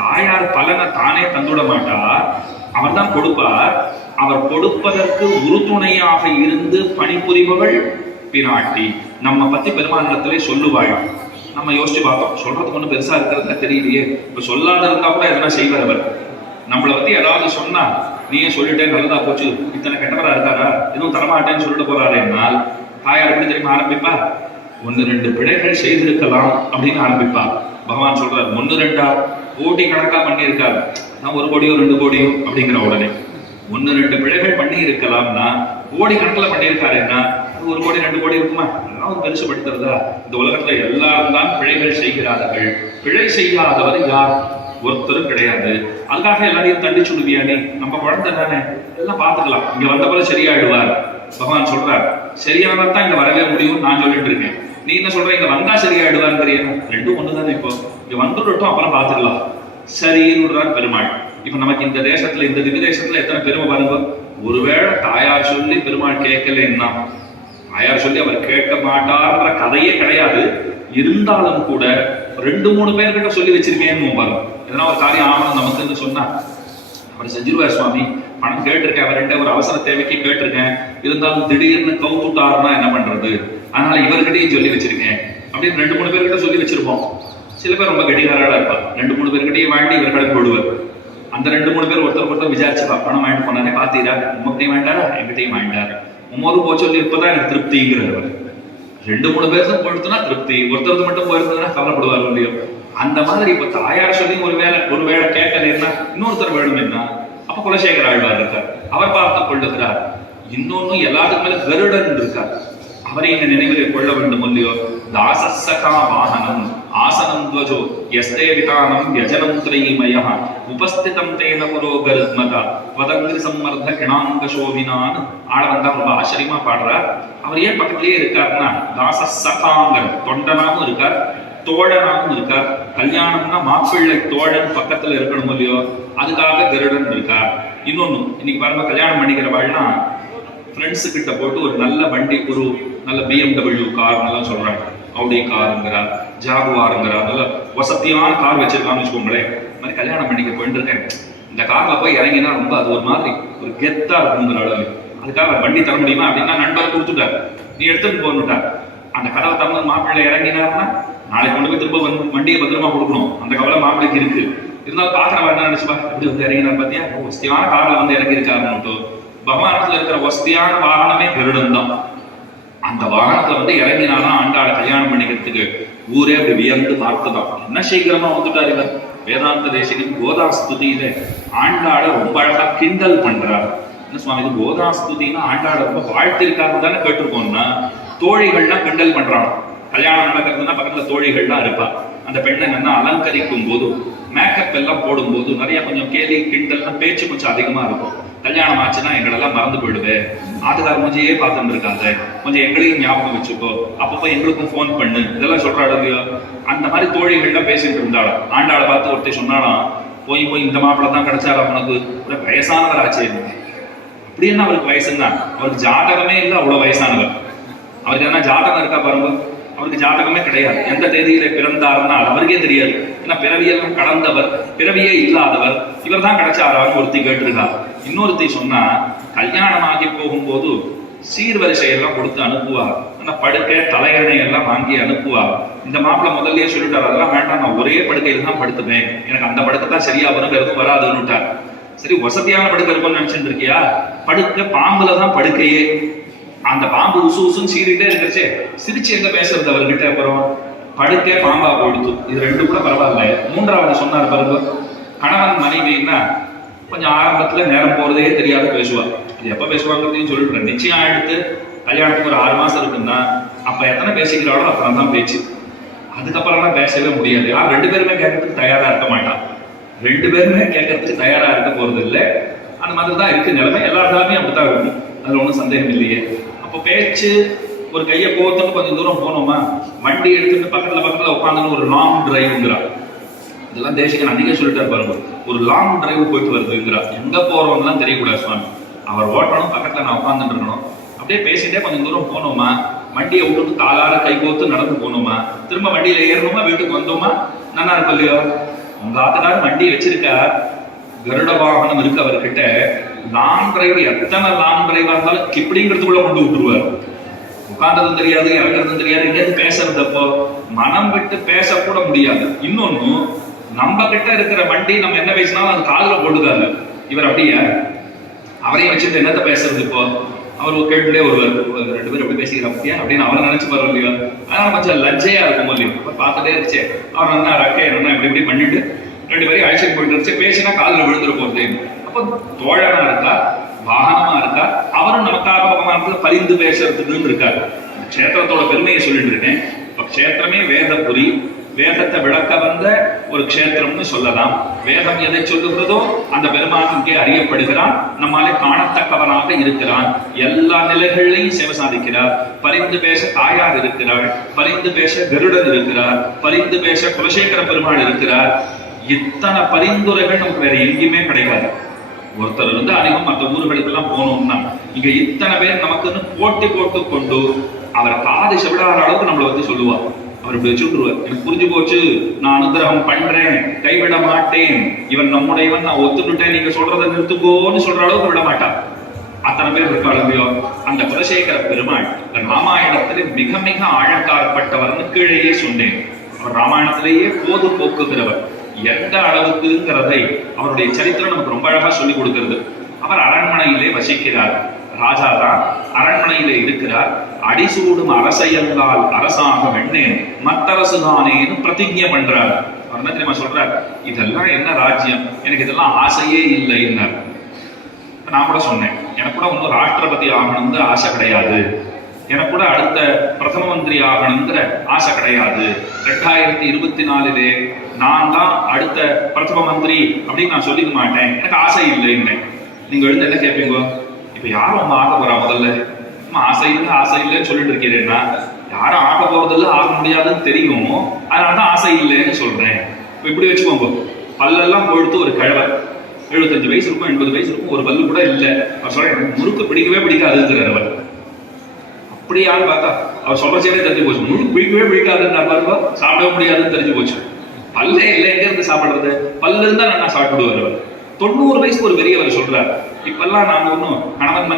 தாயார் பலனை தானே தந்துவிட மாட்டார், அவர் தான் கொடுப்பார். அவர் கொடுப்பதற்கு உறுதுணையாக இருந்து பணிபுரிபவள் பிராட்டி. நம்ம பத்தி பெருமாண்டத்திலே சொல்லுவாள். நம்ம யோசிச்சு பார்த்தோம், சொல்றதுக்கு ஒண்ணு பெருசா இருக்கிறதுல தெரியலையே. இப்ப சொல்லாத இருந்தா கூட எதனா செய்வார் அவர். நம்மளை பத்தி ஏதாவது சொன்னா, நீயே சொல்லிட்டே நல்லதா போச்சு, இத்தனை கெட்டவரா இருக்காரா, எதுவும் தரமாட்டேன்னு சொல்லிட்டு போறாருன்னால் தாயார் எப்படி தெரியுமா ஆரம்பிப்பா? 1-2 பிழைகள் செய்திருக்கலாம் அப்படின்னு ஆரம்பிப்பா. பகவான் சொல்றாரு 1-2 கோடி கணக்கா பண்ணி இருக்காரு, நான் 1 கோடியோ 2 கோடியோ அப்படிங்கிற உடனே 1-2 பிழைகள் பண்ணி இருக்கலாம்னா கோடி கணக்கில் பண்ணியிருக்காருன்னா 1 கோடி 2 கோடி இருக்குமா? அதெல்லாம் பெருசு படுத்துறதா? இந்த உலகத்துல எல்லாரும் தான் பிழைகள் செய்கிறார்கள். பிழை செய்யாதவர் யார்? ஒருத்தரும் கிடையாது. அதுக்காக எல்லாரையும் தண்டிச்சு விடுவியா நீ? நம்ம குழந்தை தானே, எல்லாம் பார்த்துக்கலாம், இங்க வந்த போல சரியாயிடுவார். பகவான் சொல்றார், சரியானா தான் இங்க வரவே முடியும் நான் சொல்லிட்டு இருக்கேன். நீ என்ன சொல்ற, இங்க வந்தா சரியாயிடுவாருங்கிறியா? 2 ஒண்ணுதானே. இப்போ இங்க வந்துட்டோம், அப்புறம் பார்த்துக்கலாம் சரின்னு விடுறார் பெருமாள். இப்ப நமக்கு இந்த தேசத்துல, இந்த திவ்ய தேசத்துல எத்தனை பெருமை பாருங்க. ஒருவேளை தாயார் சொல்லி பெருமாள் கேட்கலன்னா, தாயார் சொல்லி அவர் கேட்க மாட்டார்ன்ற கதையே கிடையாது. இருந்தாலும் கூட 2-3 பேர்கிட்ட சொல்லி வச்சிருக்கேன்னு பாருங்க. எதனா ஒரு காரியம் ஆகணும் நமக்குன்னு சொன்னா அவர் செஞ்சிருவார். சுவாமி பணம் கேட்டிருக்கேன், அவர்கிட்ட ஒரு அவசர தேவைக்கு கேட்டிருக்கேன், இருந்தாலும் திடீர்னு கவுத்துட்டாருன்னா என்ன பண்றது, அதனால இவர்கிட்டையும் சொல்லி வச்சிருக்கேன் அப்படின்னு 2-3 பேர்கிட்ட சொல்லி வச்சிருப்போம். சில பேர் ரொம்ப கெட்டிகாரா இருப்பார், 2-3 பேர்கிட்டையும் வாங்கி இவர்களுக்கு போடுவார். அந்த 2-3 பேர் ஒருத்தர் விசாரிச்சுப்பா, பணம் வாங்கிட்டு போனாரே பாத்தீரா, உங்ககிட்டையும் வாங்கிட்டாரா, எங்கிட்டையும் வாங்கிட்டாரு, உமோரு போய் சொல்லி இப்பதான் எனக்கு திருப்திங்கிறவர். 2-3 பேர் தான் போயிடுத்துனா திருப்தி, ஒருத்தர் மட்டும் போயிருந்ததுன்னா கவலைப்படுவார் இல்லையோ. அந்த மாதிரி இப்ப தாயார் சொல்லி ஒரு வேளை கேட்கலன்னா இன்னொருத்தர் வேணும்னா, அப்ப குலசேகர ஆழ்வார் இருக்கார், அவர் பார்த்து கொள்ளுகிறார். இன்னொன்னு எல்லாத்துக்கு மேல கருடன் இருக்கார். அவரை இங்க நினைவிலே கொள்ள வேண்டும் இல்லையோ. தாசசகா வாகனம் ஆசனம் துவஜோ யஸ்தே விதானம் யஜனம் திரைமய உபஸ்திதம் தேன புரோகர்மதா வதங்கிரி சம்மர்த கிணாங்க சோபினான் ஆளவந்தா ரொம்ப ஆச்சரியமா பாடுறார். அவர் ஏன் பக்கத்திலேயே இருக்காருன்னா தாசசகாங்கன் தொண்டனாவும் இருக்கார், தோழனாவும் இருக்கார். கல்யாணம்னா மாப்பிள்ளை தோழன் பக்கத்துல இருக்கணும் இல்லையோ, அதுக்காக கருடன் இருக்கார். இன்னொன்னு இன்னைக்கு பாருங்க, கல்யாணம் பண்ணிக்கிறவாள்னா ஃப்ரெண்ட்ஸு கிட்ட போட்டு ஒரு நல்ல வண்டி, ஒரு நல்ல BMW கார் நல்லா சொல்றாங்க, அவுடி காருங்கிறா, ஜாகுவாருங்கிறா, நல்ல வசதியான கார் வச்சிருக்கான்னு வச்சுக்கோங்களேன். இந்த மாதிரி கல்யாணம் பண்ணிக்க போயிட்டு இருக்கேன், இந்த கார்ல போய் இறங்கினா ரொம்ப அது ஒரு மாதிரி ஒரு கெத்தா இருக்குங்கிற அளவு, அதுக்காக வண்டி தர முடியுமா அப்படின்னா நண்பர் கொடுத்துட்டார், நீ எடுத்துட்டு போன்னுட்டார். அந்த கதவை திறந்து மாப்பிள்ளை இறங்கினார்னா நாளைக்கு கொண்டு போய் திரும்ப வண்டியை பத்திரமா கொடுக்கணும், அந்த கவலை மாப்பிள்ளைக்கு இருக்கு. இருந்தாலும் பாக்குறவா என்ன நினைச்சுப்பா, எப்படி வந்து இறங்கினார் பார்த்தியா, வசதியான கார்ல வந்து இறங்கியிருக்காருன்னு. பகவானத்துல இருக்கிற வசதியான வாகனமே கருடன் தான். அந்த வாகனத்துல வந்து இறங்கினாலும் ஆண்டாளை கல்யாணம் பண்ணிக்கிறதுக்கு ஊரே அப்படி வியந்து பார்த்துதான். என்ன சீக்கிரமா வந்துட்டாரு இவர். வேதாந்த தேசிகன் கோதாஸ்துதியில ஆண்டாளை ரொம்ப அழகா கிண்டல் பண்றாரு. என்ன சுவாமி இது கோதாஸ்துதினா ஆண்டாளை ரொம்ப வாழ்த்திருக்காரு தானே கேட்டிருக்கோம்னா, தோழிகள்லாம் கிண்டல் பண்றாங்க. கல்யாணம் நடக்கிறதுனா பக்கத்துல தோழிகள்லாம் இருப்பா. அந்த பெண்ணை நல்லா அலங்கரிக்கும் போது மேக்கப் எல்லாம் போடும்போது நிறைய கொஞ்சம் கேலி கிண்டல்னா பேச்சு கொஞ்சம் அதிகமா இருக்கும். கல்யாணம் ஆச்சுன்னா எங்களெல்லாம் மறந்து போயிடுவேன், ஆட்டுக்கார மூஞ்சியே பார்த்துட்டு இருக்காங்க, கொஞ்சம் எங்களையும் ஞாபகம் வச்சுக்கோ, அப்பப்போ எங்களுக்கும் ஃபோன் பண்ணு, இதெல்லாம் சொல்றாள் இல்லையோ. அந்த மாதிரி தோழிகள்லாம் பேசிட்டு இருந்தாலும் ஆண்டாளை பார்த்து ஒருத்தர் சொன்னாலும், போய் இந்த மாப்பிள்ள தான் கிடைச்சாரா உனக்கு, வயசானவர் ஆச்சு. அப்படி என்ன அவருக்கு வயசுன்னா, அவருக்கு ஜாதகமே இல்லை, அவ்வளவு வயசானவர். அவருக்கு என்ன ஜாதகம் இருக்கா பாருங்க, அவருக்கு ஜாதகமே கிடையாது. எந்த தேதியில பிறந்தாருன்னா அவருக்கே தெரியாது. ஏன்னா பிறவியெல்லாம் கடந்தவர், பிறவியே இல்லாதவர், இவர் தான் கிடைச்சாரான்னு ஒருத்தி கேட்டிருக்கார். இன்னொருத்தி சொன்னா, கல்யாணம் ஆகி போகும்போது சீர்வரிசையெல்லாம் கொடுத்து அனுப்புவார், ஆனா படுக்கை தலையணை எல்லாம் வாங்கி அனுப்புவார். இந்த மாப்பிள்ள முதல்லயே சொல்லிட்டார், அதெல்லாம் வேண்டாம், நான் ஒரே படுக்கையில தான் படுத்துவேன், எனக்கு அந்த படுக்கை தான் சரியா வரும், எதுவும் வராதுன்னுட்டார். சரி, வசதியான படுக்கை இருக்கும்னு நினைச்சுட்டு இருக்கியா, படுக்கை பாம்புலதான் படுக்கையே. அந்த பாம்பு உசு உசுன்னு சீறிட்டே இருந்துச்சு, சிரிச்சு எங்க பேசுறது அவர்கிட்ட. அப்புறம் படுக்கே பாம்பா போடுத்து, இது ரெண்டு கூட பரவாயில்ல. மூன்றாவது சொன்னார் பாருங்க, கணவன் மனைவின்னா கொஞ்சம் ஆரம்பத்துல நேரம் போறதே தெரியாத பேசுவார். அது எப்ப பேசுவாங்கிறதையும் சொல்லிடுறேன். நிச்சயம் எடுத்து கல்யாணத்துக்கு ஒரு 6 மாசம் இருக்குன்னா அப்ப எத்தனை பேசிக்கிறாளோ அப்புறம் தான் பேச்சு, அதுக்கப்புறம்லாம் பேசவே முடியாது. யார் 2 பேருமே கேட்கறதுக்கு தயாரா இருக்க மாட்டான், 2 பேருமே கேட்கறதுக்கு தயாரா இருக்க போறது இல்லை. அந்த மாதிரி தான் இருக்கு நிலைமை, எல்லா நிலைமையும் அப்படித்தான் இருக்கும், அதுல ஒன்றும் சந்தேகம் இல்லையே. அப்போ பேச்சு ஒரு கையை கோர்த்துட்டு கொஞ்சம் தூரம் போனோமா, வண்டி எடுத்துட்டு பக்கத்துல உட்காந்துன்னு ஒரு லாங் டிரைவ்ங்கிறா. இதெல்லாம் தேசிகன் அன்னைக்கே சொல்லிட்டாரு பாருங்க, ஒரு லாங் டிரைவ் போயிட்டு வருதுங்கிறா. எங்க போறோம்லாம் தெரியக்கூடாது சுவாமி, அவர் ஓட்டணும், பக்கத்துல நான் உட்காந்துட்டு இருக்கணும். அப்படியே பேசிட்டே கொஞ்சம் தூரம் போனோமா, வண்டியை விட்டுட்டு காலால கை கோர்த்து நடந்து போனோமா, திரும்ப வண்டியில ஏறணுமா, வீட்டுக்கு வந்தோமா, நல்லா இருக்கும் இல்லையோ. உங்க ஆத்துக்காரர் வண்டி வச்சிருக்கா, கருட வாகனம் இருக்கு அவர்கிட்ட, லாங் டிரைவ் எத்தனை லாங் டிரைவா இருந்தாலும் இப்படிங்கிறதுக்குள்ள கொண்டு விட்டுருவார். உட்கார்ந்ததும் தெரியாது, இறங்குறதும் தெரியாது, எங்கேயாவது பேசுறது அப்போ மனம் விட்டு பேசக்கூட முடியாது. இன்னொன்னு, நம்ம கிட்ட இருக்கிற வண்டி நம்ம என்ன பேசினாலும் அது காதுல போட்டுக்காது. இவர் அப்படியே அவரையும் வச்சுட்டு என்னத்த பேசுறது. இப்போ அவர் கேட்டுட்டே வருவார், 2 பேரும் எப்படி பேசிக்கிறா பத்தியா அப்படின்னு அவரை நினைச்சு பாரு இல்லையா. அதனால கொஞ்சம் லஜ்ஜையா இருக்கும் இல்லையோ. பார்த்துட்டே இருந்துச்சு, அவர் என்ன ரக்கே என்ன இப்படி பண்ணிட்டு 2 பேரையும் அழைச்சிட்டு போயிட்டு இருந்துச்சு. பேசினா காதுல விழுந்துட போறது. அப்போ தோழனா இருக்கா, வாகனமா இருக்கா, அவரும் நமக்காக பகவானத்துல பரிந்து பேசுறதுக்குன்னு இருக்காரு. க்ஷேத்திரத்தோட பெருமையை சொல்லிட்டு இருக்கேன். இப்ப க்ஷேத்திரமே வேதபுரி, வேதத்தை விளக்க வந்த ஒரு க்ஷேத்திரம்னு சொல்லலாம். வேதம் எதை சொல்லுகிறதோ அந்த பெருமான் இங்கே அறியப்படுகிறான், நம்மாலே காணத்தக்கவனாக இருக்கிறான், எல்லா நிலைகளிலையும் சேவை சாதிக்கிறார். பரிந்து பேச தாயார் இருக்கிறாள், பரிந்து பேச கருடன் இருக்கிறார், பரிந்து பேச குலசேகர பெருமாள் இருக்கிறார். இத்தனை பரிந்துரைகள் நமக்கு வேற எங்கேயுமே கிடைக்காது. ஒருத்தர் வந்து அதிகம் மற்ற ஊர்களுக்கு எல்லாம் போனோம்னா இங்க இத்தனை பேர் நமக்குன்னு போட்டி போட்டு கொண்டு அவர் காது செவிடாத அளவுக்கு நம்மளை வந்து சொல்லுவார். அவர் இப்படி வச்சுருவார், எனக்கு புரிஞ்சு போச்சு, நான் அனுகிரகம் பண்றேன், கைவிட மாட்டேன், இவன் நம்முடையவன், நான் ஒத்துக்கிட்டேன், நீங்க சொல்றதை நிறுத்துக்கோன்னு சொல்ற அளவுக்கு விட மாட்டான். அத்தனை பேர் இருக்காளுங்கயோ. அந்த குலசேகர பெருமாள் ராமாயணத்திலே மிக மிக ஆழக்காரப்பட்டவர்னு கீழேயே சொன்னேன். அவர் ராமாயணத்திலேயே போது போக்குகிறவர். எந்த அளவுக்குங்கிறதை அவருடைய சரித்திரம் நமக்கு ரொம்ப அழகா சொல்லி கொடுக்கிறது. அவர் அரண்மனையிலே வசிக்கிறார், ராஜா தான், அரண்மனையிலே இருக்கிறார். அடிசூடும் அரசையல்லால் அரசாக வெண்ணேன் மத்தரசுதானேன்னு பிரதிஜ்ஞை பண்றார். அவர் என்ன தெரியுமா சொல்றார், இதெல்லாம் என்ன ராஜ்யம், எனக்கு இதெல்லாம் ஆசையே இல்லைன்னார். நான் கூட சொன்னேன், எனக்கு கூட ஒன்றும் ராஷ்டிரபதி ஆகணும்னு ஆசை கிடையாது, எனக்கு கூட அடுத்த பிரதம மந்திரி ஆகணுங்கிற ஆசை கிடையாது. 2024 நான் தான் அடுத்த பிரதம மந்திரி அப்படின்னு நான் சொல்லிக்க மாட்டேன், எனக்கு ஆசை இல்லைன்னு. நீங்க எழுந்து என்ன கேட்பீங்க? இப்ப யாரும் அவங்க ஆக போறா? முதல்ல ஆசை இல்லைன்னு சொல்லிட்டு இருக்கிறேன்னா, யாரும் ஆக போறதில்ல, ஆக முடியாதுன்னு தெரியும், அதனாலதான் ஆசை இல்லைன்னு சொல்றேன். இப்ப இப்படி வச்சுக்கோங்க, பல்லெல்லாம் போயிடுத்து ஒரு கிழவர் 75 வயசு இருக்கும், 80 வயசு இருக்கும், ஒரு பல்லு கூட இல்லை. அவர் சொல்ற முறுக்கு பிடிக்கவே பிடிக்காதுங்கிறார் அவர். அப்படியான்னு பார்த்தா அவர் சொல்றச்சே தெரிஞ்சு போச்சு, முறுக்கு பிடிக்கவே பிடிக்காதுன்னு பாருங்க, சாப்பிடவே முடியாதுன்னு தெரிஞ்சு போச்சு. பல்லே இல்லை, எங்க இருந்து சாப்பிடுறது? பல்லு இருந்தா நான் சாப்பிடுவார் அவர். 90 வயசுக்கு ஒரு பெரியவர் சொல்றாரு, இப்பெல்லாம் நாம ஒன்றும் கணவன்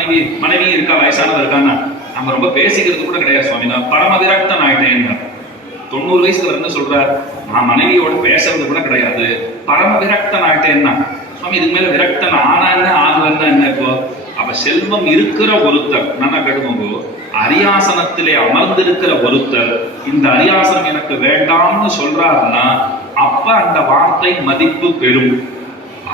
மனைவி இருக்கா, வயசானவர் இருக்கான்னா நம்ம ரொம்ப பேசிக்கிறது கூட கிடையாது சுவாமி, நான் பரம விரக்தன் ஆயிட்டேன். 90 வயசுல என்ன சொல்றார்? நான் மனைவியோட பேசுறது கூட கிடையாது, பரம விரக்தன் ஆயிட்டேன்னா. சுவாமி இதுக்கு மேல விரக்தன் ஆனா என்ன, ஆகுலன்னா என்ன? இப்போ அப்ப செல்வம் இருக்கிற ஒருத்தர் நல்லா கடுமோ, அரியாசனத்திலே அமர்ந்திருக்கிற ஒருத்தர் இந்த அரியாசனம் எனக்கு வேண்டாம்னு சொல்றாருன்னா அப்ப அந்த வார்த்தை மதிப்பு பெறும்.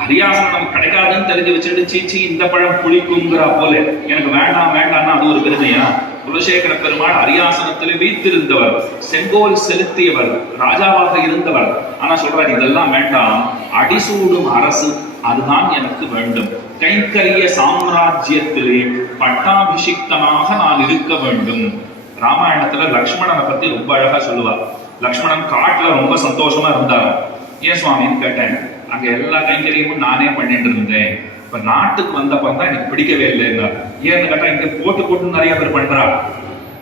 அரியாசனம் நமக்கு கிடைக்காதுன்னு தெரிஞ்சு வச்சுட்டு சீச்சி இந்த பழம் புளிக்குங்கிறா போல எனக்கு வேண்டாம்னா அது ஒரு பெருமையா? குலசேகர பெருமாள் அரியாசனத்திலே வீத்திருந்தவர், செங்கோல் செலுத்தியவர், ராஜாவாக இருந்தவர். ஆனா சொல்றாரு இதெல்லாம் வேண்டாம், அடிசூடும் அரசு அதுதான் எனக்கு வேண்டும், கைங்கரிய சாம்ராஜ்யத்திலே பட்டாபிஷிக்தனாக நான் இருக்க வேண்டும். ராமாயணத்துல லக்ஷ்மணனை பத்தி ரொம்ப அழகா சொல்லுவார். லக்ஷ்மணன் காட்டுல ரொம்ப சந்தோஷமா இருந்தார். ஏன் சுவாமின்னு கேட்டேன். அங்க எல்லா கைங்கரியமும் நானே பண்ணிட்டு இருந்தேன், இப்ப நாட்டுக்கு வந்தப்பதான் எனக்கு பிடிக்கவே இல்லைன்னா. ஏன்னு கேட்டா இங்க போட்டு நிறைய பேர் பண்றா,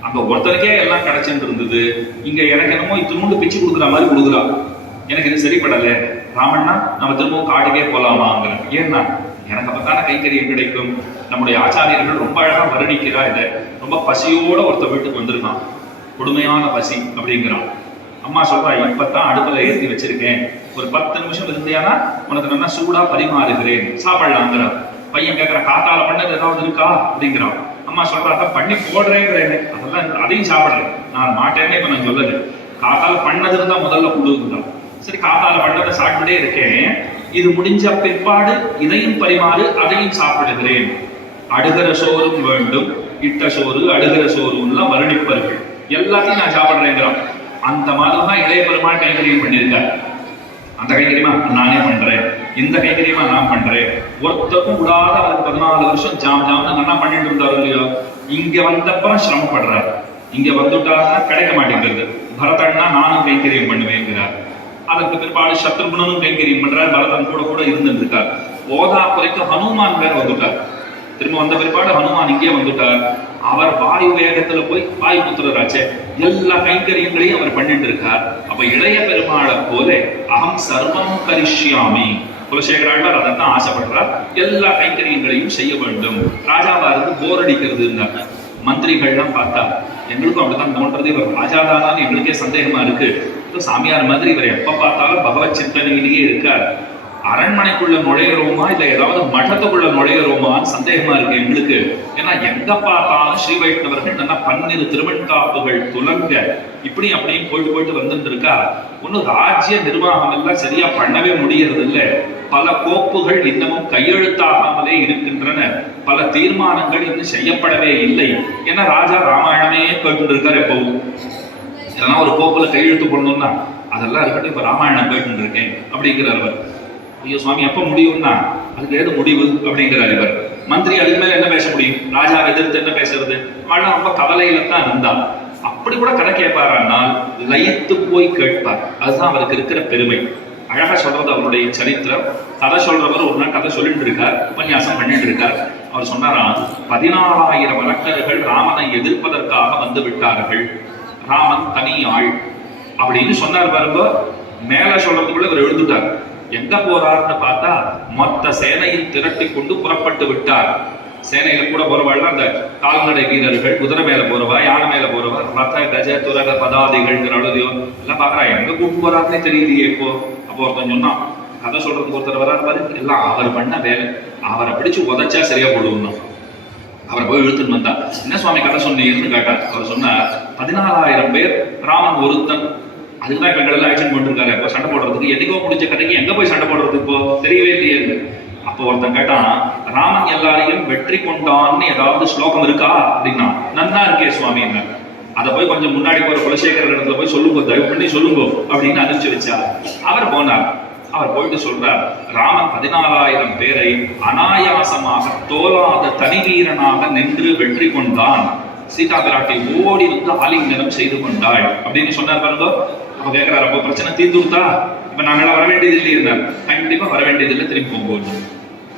அங்க ஒருத்தருக்கே எல்லாம் கிடைச்சிட்டு இருந்தது, இங்க எனக்கு என்னமோ இத்தினோண்டு பிச்சு கொடுக்குற மாதிரி கொடுக்குறா, எனக்கு இது சரிப்படல. ராமண்ணா நம்ம திரும்பவும் காட்டுக்கே போலாமாங்கிற. ஏன்னா எனக்கு அப்பதான கைங்கரியம் கிடைக்கும். நம்முடைய ஆச்சாரியர்கள் ரொம்ப அழகா வர்ணிக்கிறா இதை. ரொம்ப பசியோட ஒருத்த வீட்டுக்கு வந்திருக்கான், கொடுமையான பசி அப்படிங்கிறான். அம்மா சொல்றா, இப்பதான் அடுப்புல ஏற்றி வச்சிருக்கேன், ஒரு 10 நிமிஷம் இருந்தியானா உனக்கு நல்லா சூடா பரிமாறுகிறேன், சாப்பிடலாங்கிறான். பையன் கேட்கிற, காத்தால பண்ணது ஏதாவது இருக்கா அப்படிங்கிறான். அம்மா சொல்றா, அதான் பண்ணி போடுறேங்கிறேன், அதெல்லாம் அதையும் சாப்பிடுறேன், நான் மாட்டேன்னே இப்ப நான் சொல்லல, காத்தால பண்ணது இருந்தா முதல்ல கொடுக்குறான். சரி காத்தால பண்ணதை சாப்பிட்டுட்டே இருக்கேன், இது முடிஞ்ச பிற்பாடு இதையும் பரிமாறு, அதையும் சாப்பிடுகிறேன். அடுகிற சோறும் வேண்டும், இட்ட சோறு அடுகிற சோறுலாம் வர்ணிப்பார்கள், எல்லாத்தையும் நான் சாப்பிடுறேங்கிறான். அந்த மாதிரிதான் இளைய பெருமாள் கைங்கரியம் பண்ணியிருக்கார். அந்த கைங்கரியமா நானே பண்றேன், இந்த கைங்கரியமா நான் பண்றேன். ஒருத்தருக்கும் விடாத அவருக்கு 14 வருஷம் ஜாம்னு நல்லா பண்ணிட்டு இருந்தாரு இல்லையோ. இங்க வந்தப்பறம் சிரமப்படுறாரு, இங்க வந்துட்டாருன்னா கிடைக்க மாட்டேங்கிறது. பரதன்னா நானும் கைங்கரியம் பண்ணுவேங்கிறார். அதற்கு பிற்பாடு சத்ருகுணனும் கைங்கரியம் பண்றார், பரதன் கூட இருந்துட்டு இருக்கார். போதா குறைக்கு ஹனுமான் பேர் வந்துட்டார். திரும்ப வந்த பிற்பாடு ஹனுமான் இங்கே வந்துட்டார். அவர் வாயு வேகத்துல போய் வாயு புத்திரராச்சே, எல்லா கைங்கரியங்களையும் அவர் பண்ணிட்டு இருக்கார். அப்ப இளைய பெருமாளை போல அகம் சர்வம் கரிஷ்யாமி, குலசேகராழ்வார் அதைத்தான் ஆசைப்படுறார், எல்லா கைங்கரியங்களையும் செய்ய வேண்டும். ராஜாவா இருந்து போர் அடிக்கிறதுன்னாங்க. மந்திரிகள்லாம் பார்த்தா எங்களுக்கும் அப்படித்தான் தோன்றது, இவர் ராஜாதானான்னு எங்களுக்கே சந்தேகமா இருக்கு. சாமியார் மாதிரி இவர் எப்ப பார்த்தாலும் பகவத் சிந்தனையிலேயே இருக்கார். அரண்மனைக்குள்ள நுழைகிறோமா இல்ல ஏதாவது மட்டத்துக்குள்ள நுழைகிறோமான்னு சந்தேகமா இருக்கு எங்களுக்கு. ஏன்னா எங்க பார்த்தாலும் ஸ்ரீ வைஷ்ணவர்கள் நல்லா 12 திருவெண்காப்புகள் துலங்க இப்படி அப்படியும் போயிட்டு வந்துட்டு இருக்கா. ஒன்னும் ராஜ்ய நிர்வாகம் எல்லாம் சரியா பண்ணவே முடியறது இல்ல. பல கோப்புகள் இன்னமும் கையெழுத்தாகாமலே இருக்கின்றன, பல தீர்மானங்கள் இன்னும் செய்யப்படவே இல்லை. ஏன்னா ராஜா ராமாயணமே கேட்டு இருக்கார் எப்பவும். இதெல்லாம் ஒரு கோப்புல கையெழுத்து போடணும்னா அதெல்லாம் இருக்கட்டும், இப்ப ராமாயணம் கேட்டு இருக்கேன் அப்படிங்கிறார் அவர். ஐயோ சுவாமி எப்ப முடியும்னா அதுக்கு ஏது முடிவு அப்படிங்கிறார் இவர். மந்திரி அதுக்கு மேல என்ன பேச முடியும், ராஜா எதிர்த்து என்ன பேசுறது? ஆனா ரொம்ப கவலையில தான் இருந்தார். அப்படி கூட கதை கேட்பாரானால் லயித்து போய் கேட்பார், அதுதான் அவருக்கு இருக்கிற பெருமை. அழகா சொல்றது அவருடைய சரித்திரம். கதை சொல்றவர் ஒரு நாள் கதை சொல்லிட்டு இருக்கார், உபன்யாசம் பண்ணிட்டு இருக்கார். அவர் சொன்னாராம், 14,000 வழக்கர்கள் ராமனை எதிர்ப்பதற்காக வந்து விட்டார்கள், ராமன் தனி ஆள் அப்படின்னு சொன்னார் பாருங்க. மேல சொல்றதுக்குள்ள இவர் எழுந்துட்டார். எங்க போறாருன்னு பார்த்தா மொத்த சேனையில் திரட்டி கொண்டு புறப்பட்டு விட்டார். சேனையில கூட போறவாள் அந்த கால்நடை வீரர்கள், குதிரை மேல போறவா, யானை மேல போறவா, ரத கஜ துரக பதாதிகள் எல்லாம் பாக்குறா. எங்க கூட்டு போறாருன்னே தெரியலையே இப்போ. அப்போ ஒருத்தன் சொன்னான், கதை சொல்றதுக்கு ஒருத்தர் வராரு பாரு, எல்லாம் அவர் பண்ண வேலை, அவரை பிடிச்சு உதச்சா சரியா போடுவோம். அவரை போய் இழுத்துன்னு வந்தா, என்ன சுவாமி கதை சொன்னீங்கன்னு கேட்டார். அவர் சொன்னார், 14,000 பேர், ராமன் ஒருத்தன். அதுக்குதான் இப்ப எல்லாம் ஆக்ஷன் பண்ணிருக்காரு. இப்போ சண்டை போடுறதுக்கு என்னைக்கோ முடிச்ச கதைக்கு எங்க போய் சண்டை போடுறது இப்போ தெரியவே இல்லையே. அப்போ ஒருத்தன் கேட்டான், ராமன் எல்லாரையும் வெற்றி கொண்டான்னு ஏதாவது ஸ்லோகம் இருக்கா அப்படின்னா, நன்னா இருக்கே சுவாமி. அதை போய் கொஞ்சம் முன்னாடி போற குலசேகர இடத்துல போய் சொல்லுங்க, தயவு பண்ணி சொல்லுங்க அப்படின்னு அனுப்பிச்சு வச்சார். அவர் போனார். அவர் போயிட்டு சொல்றார், ராமன் 14,000 பேரை அனாயாசமாக தோலாத தனிவீரனாக நின்று வெற்றி கொண்டான். சீதா பிராட்டி ஓடி வந்து ஆலிங்கனம் செய்து கொண்டாள் அப்படின்னு சொன்னார் பாருங்க. அப்ப கேட்கிறார், அப்போ பிரச்சனை தீர்ந்து கொடுத்தா இப்ப நாங்களாம் வர வேண்டியது இல்லையே இருந்தார். கண்டிப்பா வர வேண்டியது இல்லை, திரும்பி போகும்போது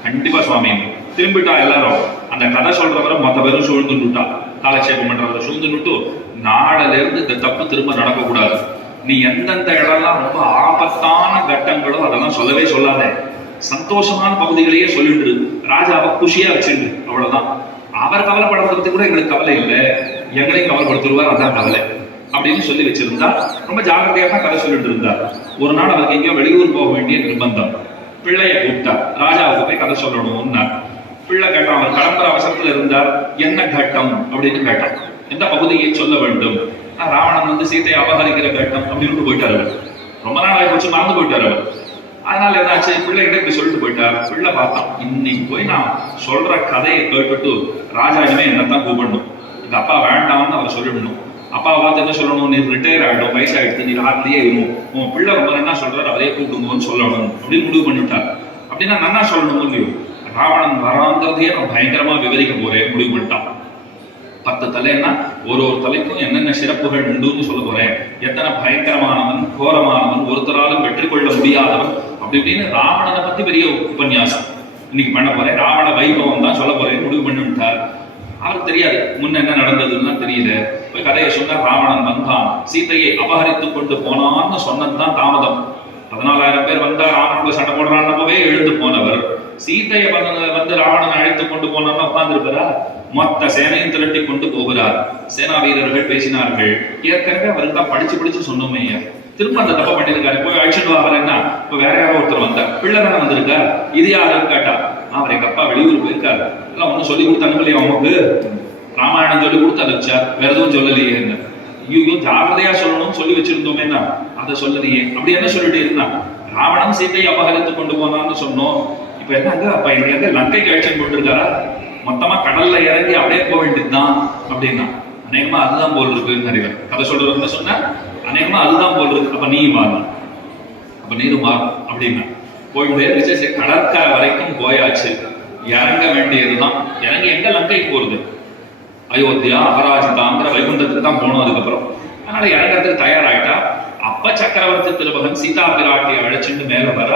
கண்டிப்பா சுவாமி திரும்பிட்டா. எல்லாரும் அந்த கதை சொல்றவரை மொத்த பேரும் சூழ்ந்துட்டா, காலட்சேபம் பண்றவரை சூழ்ந்துட்டு, நாளில இருந்து இந்த தப்பு திரும்ப நடக்கக்கூடாது. நீ எந்தெந்த இடம்லாம் ரொம்ப ஆபத்தான கட்டங்களோ அதெல்லாம் சொல்லவே சொல்லாத, சந்தோஷமான பகுதிகளையே சொல்லிட்டு ராஜாவை குஷியா வச்சுட்டு, அவ்வளவுதான். அவர் கவலைப்படுறத பத்தி கூட எங்களுக்கு கவலை இல்லை, எங்களையும் கவலைப்படுத்துருவார், அதான் கவலை அப்படின்னு சொல்லி வச்சிருந்தா. ரொம்ப ஜாகிரதையாக தான் கதை சொல்லிட்டு இருந்தார். ஒரு நாள் அவருக்கு எங்கேயோ வெளியூர் போக வேண்டிய நிர்பந்தம். பிள்ளைய கூப்பிட்டார், ராஜாவுக்கு போய் கதை சொல்லணும்னா. பிள்ளை கேட்டான், அவர் கிளம்புற அவசரத்துல இருந்தார். என்ன கட்டம் அப்படின்னு கேட்டான், எந்த பகுதியை சொல்ல வேண்டும்? ராவணன் வந்து சீதையை அபகரிக்கிற கட்டம் அப்படின்னு போயிட்டாரு. ரொம்ப நாள் ஆகி போச்சு, மறந்து போயிட்டாரு அவர். அதனால என்னாச்சு, பிள்ளைகிட்ட இப்படி சொல்லிட்டு போயிட்டார். பிள்ளை பார்த்தான், இன்னைக்கு போய் நான் சொல்ற கதையை கேட்டுட்டு ராஜா இனிமே என்னத்தான் கூப்பிடணும், இந்த அப்பா வேண்டாம்னு அவர் சொல்லிடணும். அப்பாவை பார்த்து என்ன சொல்லணும், நீ ரிட்டையர் ஆகிடும், வயசாகிடுது, நீ ராத்திரியே இருக்கும், உன் பிள்ளை ரொம்ப என்ன சொல்றாரு அவரே கூப்பிடுங்கன்னு சொல்லணும் அப்படின்னு முடிவு பண்ணிட்டார். அப்படின்னா நன்னா சொல்லணும் இல்லையோ. ராவணன் வராங்கிறதையே நான் பயங்கரமா விவரிக்க போறேன் முடிவு பண்ணிட்டான். 10 தலைன்னா ஒரு தலைக்கும் என்னென்ன சிறப்புகள் உண்டுன்னு சொல்ல போறேன், எத்தனை பயங்கரமானவன், கோரமானவன், ஒருத்தராலும் வெற்றி கொள்ள முடியாதவன் அப்படி இப்படின்னு ராவணனை பத்தி பெரிய உபன்யாசம் இன்னைக்கு பண்ண போறேன். ராவண வைபவம் தான் சொல்ல போறேன் முடிவு பண்ணிவிட்டார். அவருக்கு தெரியாது முன்ன என்ன நடந்ததுன்னா தெரியல. போய் கதையை சொன்ன, ராவணன் வந்தான், சீதையை அபகரித்துக் கொண்டு போனான்னு சொன்னதுதான் தாமதம். 14,000 பேர் வந்தா ராவணனுக்கு சண்டை போடுறான்னப்பவே எழுந்து போனவர், சீதையை வந்து ராவணனை அழைத்துக் கொண்டு போனான்னு உட்கார்ந்துருக்கிறார். மொத்த சேனையும் திரட்டி கொண்டு போகிறார். சேனா வீரர்கள் பேசினார்கள், ஏற்கனவே அவருக்கு தான் படிச்சு சொன்னோமே, திரும்ப அந்த தப்ப பண்ணிருக்காரு, போய் அழைச்சிட்டு வாங்க. இப்ப வேற யாரோ ஒருத்தர் வந்தார், பிள்ளை தானே வந்திருக்கார், இது யாருன்னு கேட்டா, அவர் எங்க அப்பா வெளியூர் போயிருக்காரு, எல்லாம் ஒன்னும் சொல்லி கொடுத்து அனுப்பலையே, அவனுக்கு ராமாயணம் சொல்லி கொடுத்து அனுப்பிச்சார், வேற எதுவும் சொல்லலையே. ஐயோ ஜாகிரதையா சொல்லணும்னு சொல்லி வச்சிருந்தோமேனா, அதை சொல்லலையே. அப்படி என்ன சொல்லிட்டு இருந்தான், ராவணன் சீதையை அபகரித்து கொண்டு போனான்னு சொன்னோம். இப்ப என்னங்க, அப்ப எங்க லங்கைக்கு அழைச்சிட்டு போட்டுருக்காரா, மொத்தமா கடல்ல இறங்கி அப்படியே போக வேண்டியதுதான் அப்படின்னா. அநேகமா அதுதான் போல் இருக்குன்னு நிறைய கதை சொல்றது என்ன சொன்ன, அநேகமா அதுதான் போல் இருக்கு. அப்ப நீ மாறும், அப்ப நீரும் மாறும் அப்படின்னா போயிட்டு கடற்கரை வரைக்கும் போயாச்சு. இறங்க வேண்டியதுதான். இறங்கி எங்க லங்கைக்கு போறது, அயோத்தியா அபராஜிதாங்கிற வைகுண்டத்துக்கு தான் போனோம். அதுக்கப்புறம் அதனால இறங்கிறதுக்கு தயாராயிட்டா. அப்ப சக்கரவர்த்தி திருமகன் சீதா பிராட்டியை அழைச்சிட்டு மேல வர,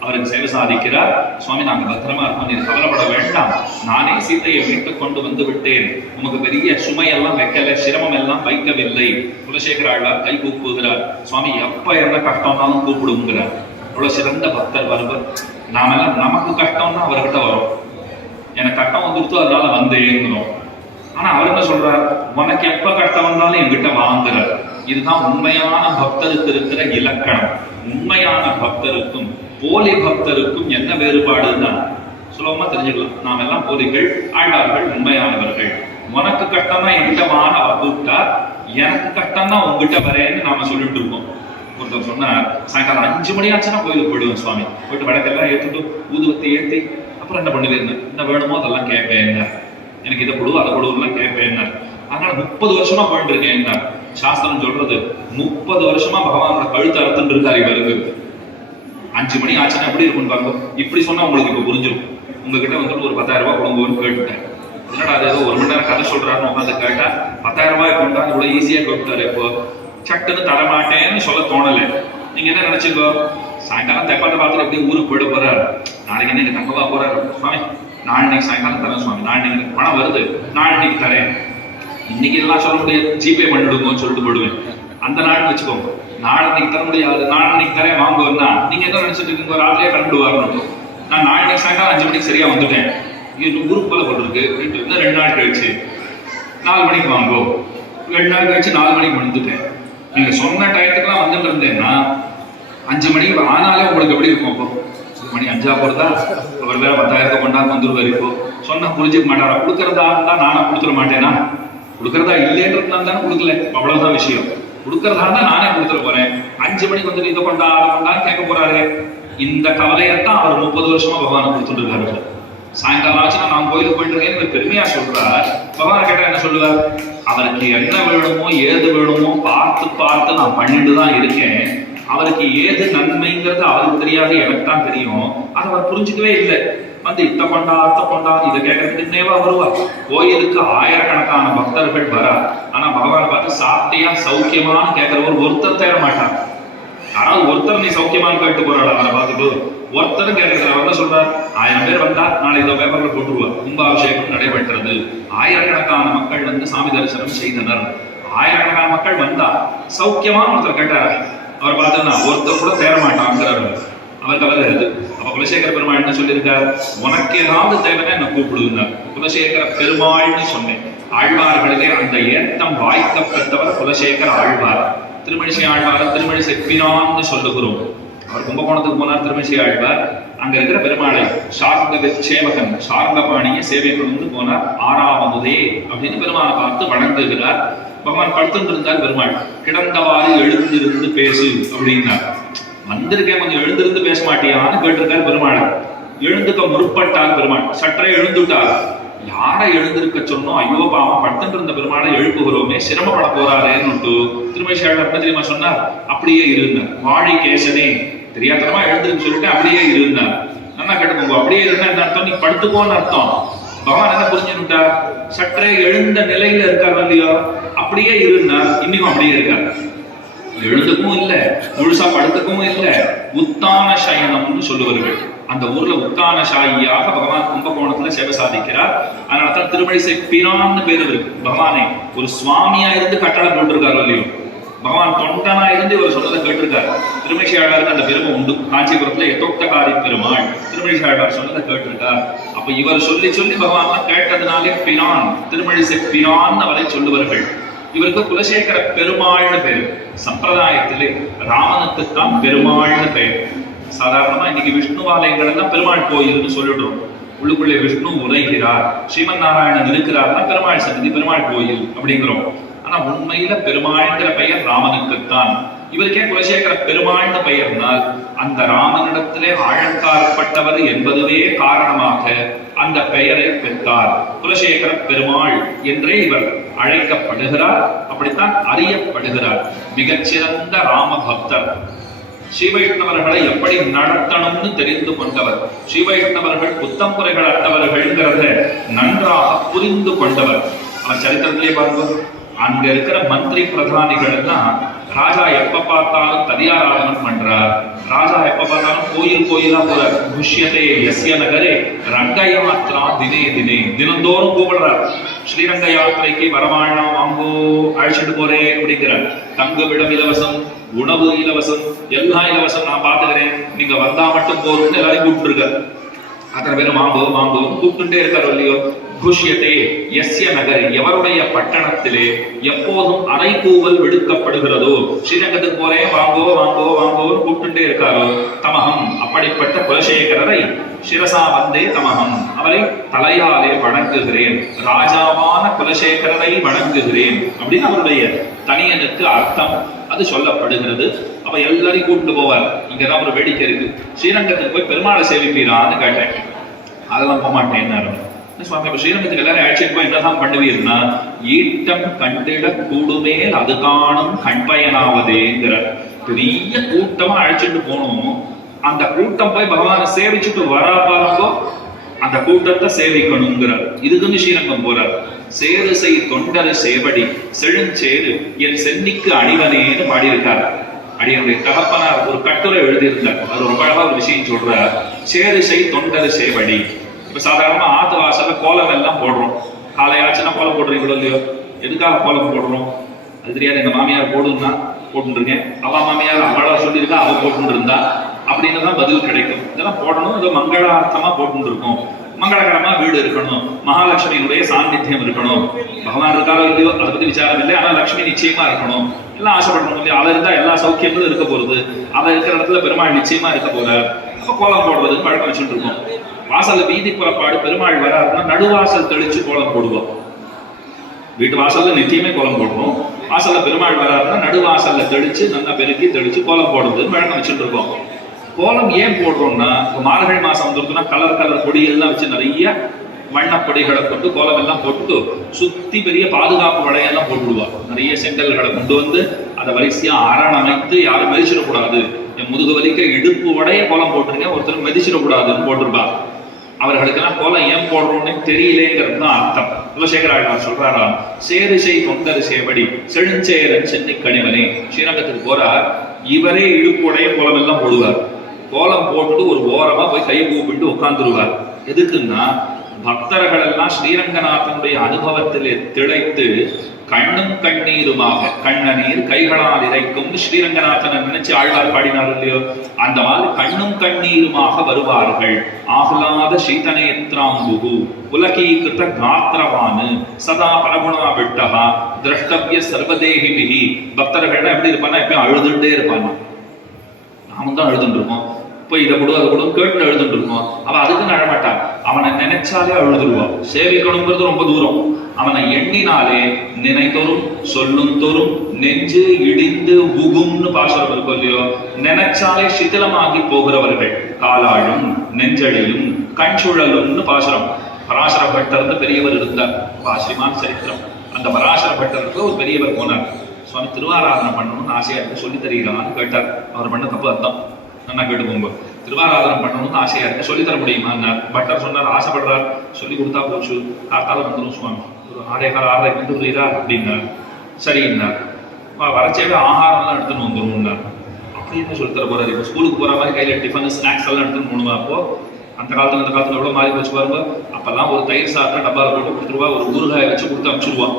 அவருக்கு சேவை சாதிக்கிறார். சுவாமி நாங்க பத்திரமா இருக்கோம், நீ கவலைப்பட வேண்டாம், நானே சீதையை மீட்டுக் கொண்டு வந்து விட்டேன், உனக்கு பெரிய சுமையெல்லாம் வைக்கல, சிரமம் எல்லாம் வைக்கவில்லை. குலசேகர ஆழ்வார் கை கூப்புகிறார், சுவாமி எப்ப என்ன கஷ்டம்னாலும் கூப்பிடுங்கிறார். அவ்வளவு சிறந்த பக்தர் வருவர். நாமெல்லாம் நமக்கு கஷ்டம்னா அவர்கிட்ட வரும், எனக்கு கஷ்டம் வந்துருத்தோ அதனால வந்தேங்கிறோம். ஆனா அவர் என்ன சொல்றார், உனக்கு எப்ப கஷ்டம் வந்தாலும் என்கிட்ட வாங்குறார். இதுதான் உண்மையான பக்தருக்கு இருக்கிற இலக்கணம். உண்மையான பக்தருக்கும் போலி பக்தருக்கும் என்ன வேறுபாடுன்னா சுலபமா தெரிஞ்சுக்கலாம். நாம் எல்லாம் போலிகள், ஆழ்வார்கள் உண்மையானவர்கள். உனக்கு கஷ்டம்னா என்கிட்ட வான கூப்பிட்டா, எனக்கு கஷ்டம்னா உங்ககிட்ட வரேன்னு நாம சொல்லிட்டு இருக்கோம். ஒருத்தர் சொன்னார், சாயங்காலம் 5 மணி ஆச்சுன்னா கோயிலுக்கு போயிடுவேன் சுவாமி, போயிட்டு வடக்கெல்லாம் ஏற்றிட்டு ஊதுவத்தி ஏற்றி அப்புறம் என்ன பண்ணுவேன், என்ன வேணுமோ அதெல்லாம் கேட்பேன், எனக்கு இதை கொடு அதை கொடுலாம் கேட்பேன். அதனால 30 வருஷமா போயிட்டு இருக்கேன். சாஸ்திரம் சொல்றது 30 வருஷமா பகவானோட கழுத்து அறுத்துட்டு இருக்காரு இவருக்கு. 5 மணி ஆச்சுன்னா எப்படி இருக்கும்னு பாருங்க. இப்படி சொன்னா உங்களுக்கு இப்ப புரிஞ்சிடும். உங்ககிட்ட வந்துட்டு ஒரு 10,000 ரூபாய் கொடுங்கன்னு கேட்டுட்டேன். என்னடா அது ஏதோ 1 மணி நேரம் கதை சொல்றாருன்னு உட்காந்து கேட்டா 10,000 ரூபாய் கொண்டா இவ்வளவு ஈஸியா கேட்டாரு. இப்போ சட்டுன்னு தரமாட்டேன்னு சொல்ல தோணல. நீங்க என்ன நினைச்சுக்கோ, சாயங்காலம் தெப்பத்தை பார்த்துட்டு எப்படி ஊருக்கு போயிட போறாரு, நாளைக்கு என்ன இங்க தங்கவா போறாரு, சுவாமி நாளைக்கு சாயங்காலம் தரேன் சுவாமி, நாளைக்கு பணம் வருது நாளைக்கு தரேன். இன்னைக்கு எல்லாம் சொல்ல முடியாது, ஜிபே பண்ணிடுங்கன்னு சொல்லிட்டு போடுவேன். அந்த நாள் வச்சுக்கோங்க, நாளைக்கு தர முடியாது, நாளைக்கு தரேன் வாங்குவேன்னா நீங்க என்ன நினைச்சிட்டு இருக்கீங்க, ராத்திரியே கண்டுடுவாருன்னு. நான் நாளைக்கு சாயங்காலம் 5 மணிக்கு சரியா வந்துட்டேன், ஊருக்கு போல போட்டுருக்கு, இன்னும் 2 நாள் கழிச்சு 4 மணிக்கு வாங்கோ, 2 நாள் கழிச்சு 4 மணிக்கு வந்துட்டேன். நீங்க சொன்ன டயத்துக்குலாம் வந்துட்டு இருந்தேன்னா 5 மணிக்கு ஆனாலே உங்களுக்கு எப்படி இருக்கும், அப்போ மணி 5 போறதா, அவர் வேற 10,000 கொண்டாந்து வந்துருவாரு. இப்போ சொன்னா புரிஞ்சுக்க மாட்டாரா, கொடுக்கறதா இருந்தா நானா கொடுத்துட மாட்டேனா, கொடுக்கறதா இல்லைன்றதுனால தானே கொடுக்கல, அவ்வளவுதான் விஷயம். கொடுக்கறதா இருந்தா நானே கொடுத்துட போறேன். 5 மணிக்கு வந்து இதை கொண்டா அதை கொண்டான்னு கேட்க போறாரு, இந்த கவலையத்தான் அவர் 30 வருஷமா பகவானை கொடுத்துட்டு இருக்காரு. சாயங்காலம் ஆச்சுன்னா நான் கோயிலுக்கு போயிட்டு இருக்கேன்னு பெருமையா சொல்றார். பகவானை கேட்டா என்ன சொல்லுவார்? அவருக்கு என்ன வேணுமோ ஏது வேணுமோ பார்த்து பார்த்து நான் பண்ணிட்டு தான் இருக்கேன். அவருக்கு ஏது நன்மைங்கிறது அவருக்கு தெரியாது, எனக்கு தான் தெரியும். அதை அவர் புரிஞ்சுக்கவே இல்லை. வந்து இத்த கொண்டா அத்த கொண்டா இதை கேட்கறதுக்கு நேவா வருவார். கோயிலுக்கு ஆயிரக்கணக்கான பக்தர்கள் வரா. ஆனா பகவானை பார்த்து சாப்பிட்டியா சௌக்கியமானு கேட்கிறவர் ஒருத்தர் தேர மாட்டார். யாராவது ஒருத்தர் நீ சௌக்கியமானு கேட்டு போறாள். அவரை பார்த்துட்டு ஒருத்தரும் கேட்கறது. அவர் என்ன சொல்றார்? 1000 பேர் வந்தா நாளை இதை பேப்பர்ல போட்டுருவார். கும்பாபிஷேகம் நடைபெற்றது. ஆயிரக்கணக்கான மக்கள் வந்து சாமி தரிசனம் செய்தனர். ஆயிரக்கணக்கான மக்கள் வந்தா சௌக்கியமான ஒருத்தர் கேட்டார். அவர் பார்த்தா ஒருத்தர் கூட தேர மாட்டாங்கிறார். அவருக்கு அவர் இருக்கு. அப்ப குலசேகர பெருமாள் என்ன சொல்லியிருக்கார்? உனக்கு ஏதாவது தேவைன்னா என்ன கூப்பிடுங்க. குலசேகர பெருமாள்னு சொன்னேன். ஆழ்வார்களுக்கு அந்த ஏத்தம் வாய்க்க பெற்றவர் குலசேகர ஆழ்வார். திருமழிசை ஆழ்வார் திருமழிசை பிரான்னு சொல்லுகிறோம். அவர் கும்பகோணத்துக்கு போனார் திருமழிசை ஆழ்வார். அங்க இருக்கிற பெருமாளை சார்ந்த சேவகன் சார்ந்தபாணியை சேவை கொண்டு போனார். 6ஆவதே அப்படின்னு பெருமாளை பார்த்து வணங்குகிறார். பகவான் படுத்துட்டு இருந்தார். பெருமாள் கிடந்தவாறு எழுந்திருந்து பேசு அப்படின்னார். வந்திருக்கேன், கொஞ்சம் எழுந்திருந்து பேச மாட்டியான்னு கேட்டிருக்கார் பெருமாள். எழுந்துக்க முற்பட்டார் பெருமாள். சற்றே எழுந்துட்டார். யாரை எழுந்திருக்க சொன்னோம்? ஐயோ பாவம் படுத்துட்டு இருந்த பெருமாளை எழுப்புகிறோமே, சிரமப்பட போறாரேன்னு திருமேஷாளர் தெரியுமா சொன்னார்? அப்படியே இருந்தார். வாழி கேசனே தெரியாதனமா எழுந்திருக்கு சொல்லிட்டு அப்படியே இருந்தார். நல்லா கேட்டுக்கோங்க, அப்படியே இருந்தா என்ன அர்த்தம்? நீ படுத்துக்கோன்னு அர்த்தம். பகவான் என்ன புரிஞ்சுட்டார்? சற்றே எழுந்த நிலையில இருக்கார் இல்லையோ, அப்படியே இருந்தார். இன்னைக்கும் அப்படியே இருக்கார். எழுதுக்கும் இல்ல, முழுசா படுத்துக்கவும் இல்ல. உத்தான சயனம்னு சொல்லுவார்கள். அந்த ஊர்ல உத்தான சாயியாக பகவான் கும்பகோணத்துல சேவை சாதிக்கிறார். அதனாலதான் திருமழிசை பிரான்னு பேரு இருக்கு. பகவானை ஒரு சுவாமியா இருந்து கட்டளை போட்டிருக்காரு இல்லையோ. பகவான் தொண்டனா இருந்து இவர் சொன்னதை கேட்டிருக்காரு. திருமழிசையாளருக்கு அந்த பெருமை உண்டு. காஞ்சிபுரத்துல எதோக்தகாரி பெருமாள் திருமழிசையாளர் சொன்னதை கேட்டிருக்கார். அப்ப இவர் சொல்லி சொல்லி பகவான் கேட்டதுனாலே பிரான், திருமழிசை பிரான் அவரை சொல்லுவார்கள். இவருக்கு குலசேகர பெருமாள்னு பேரு. சம்பிரதாயத்திலே ராமனுக்குத்தான் பெருமாள்னு பெயர். சாதாரணமா இன்னைக்கு விஷ்ணுவாலயங்கள் எல்லாம் பெருமாள் கோயில்னு சொல்லிடுறோம். உள்ளுக்குள்ளே விஷ்ணு உரைகிறார், ஸ்ரீமன் நாராயணன் இருக்கிறார்னா பெருமாள் சன்னதி, பெருமாள் கோயில் அப்படிங்கிறோம். ஆனா உண்மையில பெருமாள்ங்கிற பெயர் ராமனுக்குத்தான். இவருக்கே குலசேகர பெருமாள்னு பெயர்னால் அந்த ராமனிடத்திலே ஆழங்காற்பட்டவர் என்பதுவே காரணமாக அந்த பெயரை பெற்றார். குலசேகர பெருமாள் என்றே இவர் அழைக்கப்படுகிறார். அப்படித்தான் அறியப்படுகிறார். மிகச்சிறந்த ராம பக்தர். ஸ்ரீவைஷ்ணவர்களை எப்படி நடத்தணும்னு தெரிந்து கொண்டவர். ஸ்ரீவைஷ்ணவர்கள் புத்தம் குறைகள் அற்றவர்கள்ங்கிறத நன்றாக புரிந்து கொண்டவர். அவர் சரித்திரத்திலே பார்ப்போம். அங்க இருக்கிற மந்திரி பிரதானிகள் எல்லாம் ராஜா எப்ப பார்த்தாலும் ததியாராதனம் பண்றார். ராஜா எப்ப பார்த்தாலும் கோயில் கோயிலா போறார். குஷ்யதே யஸ்ய நகரே ரங்க யாத்ரா தினே தினே, தினந்தோறும் கூப்பிடுறார். ஸ்ரீரங்க யாத்திரைக்கு வரவாழா வாங்கோ, அழைச்சிட்டு போறேன் அப்படிங்கிறார். தங்குமிடம் இலவசம், உணவு இலவசம், எல்லாம் இலவசம், நான் பாத்துக்கிறேன், நீங்க வந்தா மட்டும் போறோம்னு எல்லாரையும் கூப்பிட்டு இருக்காரு. அத்தனை பேரும் வாங்கோ வாங்கோ கூப்பிட்டுட்டே இருக்காரு இல்லையோ. குஷ்யதே யஸ்ய நகர், எவருடைய பட்டணத்திலே எப்போதும் அரைக்கூவல் விடுக்கப்படுகிறதோ, ஸ்ரீரங்கத்துக்கு போறேன் வாங்கோ வாங்கோ வாங்கோன்னு கூப்பிட்டுட்டே இருக்காரோ, தமகம், அப்படிப்பட்ட குலசேகரரை சிரசா வந்தே தமகம், அவரை தலையாலே வணங்குகிறேன், ராஜாவான குலசேகரரை வணங்குகிறேன் அப்படின்னு அவருடைய தனியனுக்கு அர்த்தம். அது சொல்லப்படுகிறது. அப்ப எல்லாரையும் கூப்பிட்டு போவார். இங்கதான் ஒரு வேடிக்கை இருக்கு. ஸ்ரீரங்கத்துக்கு போய் பெருமாளை சேவிப்பீரான்னு கேட்டேன். அதெல்லாம் போக மாட்டேன். சுவாமி, இப்ப ஸ்ரீரங்கத்துக்கு எல்லாரும் அழைச்சிட்டு போய் என்னதான் பண்ணுவீர்னா, ஈட்டம் கண்டிட கூடுமேல் அது காணும் கண்பயனாவதேங்கிற பெரிய கூட்டமா அழைச்சிட்டு போனோம். அந்த கூட்டம் போய் பகவானை சேவிச்சுட்டு வரா பாருங்கோ, அந்த கூட்டத்தை சேவிக்கணுங்கிறார். இதுக்குன்னு ஸ்ரீரங்கம் போறார். சேரு செய் தொண்டரு சேவடி செழுஞ்சேரு என் சென்னிக்கு அணிவனேன்னு பாடியிருக்கார். அடியனுடைய தகப்பனார் ஒரு கட்டுரை எழுதியிருந்தார். அது ரொம்ப அழகா ஒரு விஷயம் சொல்றார். சேரு செய் தொண்டரு சேவடி. இப்ப சாதாரணமா ஆத்து வாசல்ல கோலம் எல்லாம் போடுறோம். காலையாச்சுன்னா கோலம் போடுறீங்களோ இல்லையோ. எதுக்காக கோலம் போடுறோம் அது தெரியாது. எங்க மாமியார் போடுன்னா போட்டுருக்கேன், அவ மாமியார் அவளா சொல்லியிருக்கா, அவ போட்டு இருந்தா அப்படின்னு தான் பதில் கிடைக்கும். இதெல்லாம் போடணும், ஏதோ மங்களார்த்தமா போட்டு இருக்கோம். மங்களகரமா வீடு இருக்கணும், மகாலட்சுமியினுடைய சாநித்தியம் இருக்கணும். பகவான் இருக்காரோ இல்லையோ அதை பத்தி விசாரம் இல்லை, ஆனா லட்சுமி நிச்சயமா இருக்கணும். எல்லாம் ஆசைப்படணும் இல்லையா. அவ இருந்தா எல்லா சௌக்கியங்களும் இருக்க போறது. அவ இருக்கிற இடத்துல பெருமாள் நிச்சயமா இருக்க போறார். அப்ப கோலம் போடுறதுன்னு வழக்கம் வச்சுட்டு இருக்கோம். வாசல்ல வீதி புறப்பாடு பெருமாள் வராருன்னா நடுவாசல் தெளிச்சு கோலம் போடுவோம். வீட்டு வாசல்ல நித்தியமே கோலம் போடுவோம். வாசல்ல பெருமாள் வராருன்னா நடுவாசல்ல தெளிச்சு நல்லா பெருக்கி தெளிச்சு கோலம் போடுறதுன்னு வழக்கம் வச்சுட்டு இருக்கோம். கோலம் ஏன் போடுறோம்னா, மார்கழி மாசம் வந்துருக்குன்னா கலர் கலர் பொடியெல்லாம் வச்சு நிறைய வண்ணப்பொடிகளை கொண்டு கோலம் எல்லாம் போட்டுட்டு சுத்தி பெரிய பாதுகாப்பு வளையெல்லாம் போட்டுடுவா. நிறைய செங்கல்களை கொண்டு வந்து அதை வரிசையா அரணமைத்து யாரும் மெதிச்சிடக்கூடாது, என் முதுகு வலிக்க இடுப்பு உடைய கோலம் போட்டிருக்கேன், ஒருத்தர் மெதிச்சிடக்கூடாதுன்னு போட்டிருப்பா. அவர்களுக்கெல்லாம் கோலம் ஏன் போடுறோம்னு தெரியலேங்கிறது தான் அர்த்தம். குலசேகராழ்வார் சொல்றாரா, சேரிசை தொண்டர் சேவடி செழுஞ்சேரன் சென்னை கனிவனே. ஸ்ரீரங்கத்துக்கு போறார், இவரே இடுப்புடைய கோலம் எல்லாம் போடுவார். கோலம் போட்டுட்டு ஒரு ஓரமா போய் கை கூப்பிட்டு உட்கார்ந்துருவார். எதுக்குன்னா, பக்தர்கள் எல்லாம் ஸ்ரீரங்கநாதனுடைய அனுபவத்திலே திளைத்து கண்ணும் கண்ணீருமாக, கண்ணநீர் கைகளால் இறைக்கும் ஸ்ரீரங்கநாதனை நினைச்சு ஆழ்வார் பாடினார் இல்லையோ, அந்த மாதிரி கண்ணும் கண்ணீருமாக வருவார்கள். ஆஹ்லாத சீதநேத்ராம்புகு புலகீகிருத காத்திரவானு சதா பரகுணா விட்டகா திரஷ்டவிய சர்வதேகிபிகி. பக்தர்கள் எப்படி இருப்பான்னா எப்பயும் அழுதுட்டே இருப்பாங்க. நாமும் தான் அழுதுட்டு இருக்கோம், போய் இதை கொடு அதை கொடுன்னு கேட்டு எழுதுட்டு இருக்கோம். அவன் அதுக்குன்னு அழமாட்டான், அவனை நினைச்சாலே அழுதுருவான். சேவிக்கணுங்கிறது ரொம்ப தூரம், அவனை எண்ணினாலே நினைத்தோறும் சொல்லும் தோறும் நெஞ்சு இடிந்து உகும்னு பாசுரம் இருக்கும் இல்லையோ, நினைச்சாலே சிதிலமாகி போகிறவர்கள். காலாழும் நெஞ்சடையும் கண் சுழலும்னு பாசுரம். பராசர பட்டர்ந்து பெரியவர் இருந்தார், ஆச்சரியமான சரித்திரம். அந்த பராசர பட்டருக்கு ஒரு பெரியவர் போனார். சுவாமி திருவாராதனை பண்ணணும்னு ஆசையா இருக்கு, சொல்லி தருகிறான்னு கேட்டார். அவர் பண்ண தப்பு அர்த்தம் நல்லா கேட்டு போங்க. திருவாராதனம் பண்ணணும்னு ஆசையா இருக்கு, சொல்லி தர முடியுமா? பட்டர் சொன்னார், ஆசைப்படுறார், சொல்லி கொடுத்தா போச்சு, காத்தால வந்துடும் சுவாமி, ஒரு 6:15 வந்து புரியுதா அப்படின்னார். சரின்னார். வரச்சேவே ஆகாரம்லாம் எடுத்துன்னு வந்துரும்னார். அப்படின்னு சொல்லி தர போறாரு. இப்போ ஸ்கூலுக்கு போற மாதிரி கையில டிஃபன் ஸ்நாக்ஸ் எல்லாம் எடுத்துன்னு போகணுமா? அப்போ அந்த காலத்துல எவ்வளவு மாறி போச்சு பாருங்க. அப்பெல்லாம் ஒரு தயிர் சாதத்தை டப்பால போட்டு கொடுத்துருவா, ஒரு ஊறுகாயை வச்சு கொடுத்து அனுப்பிச்சிருவா.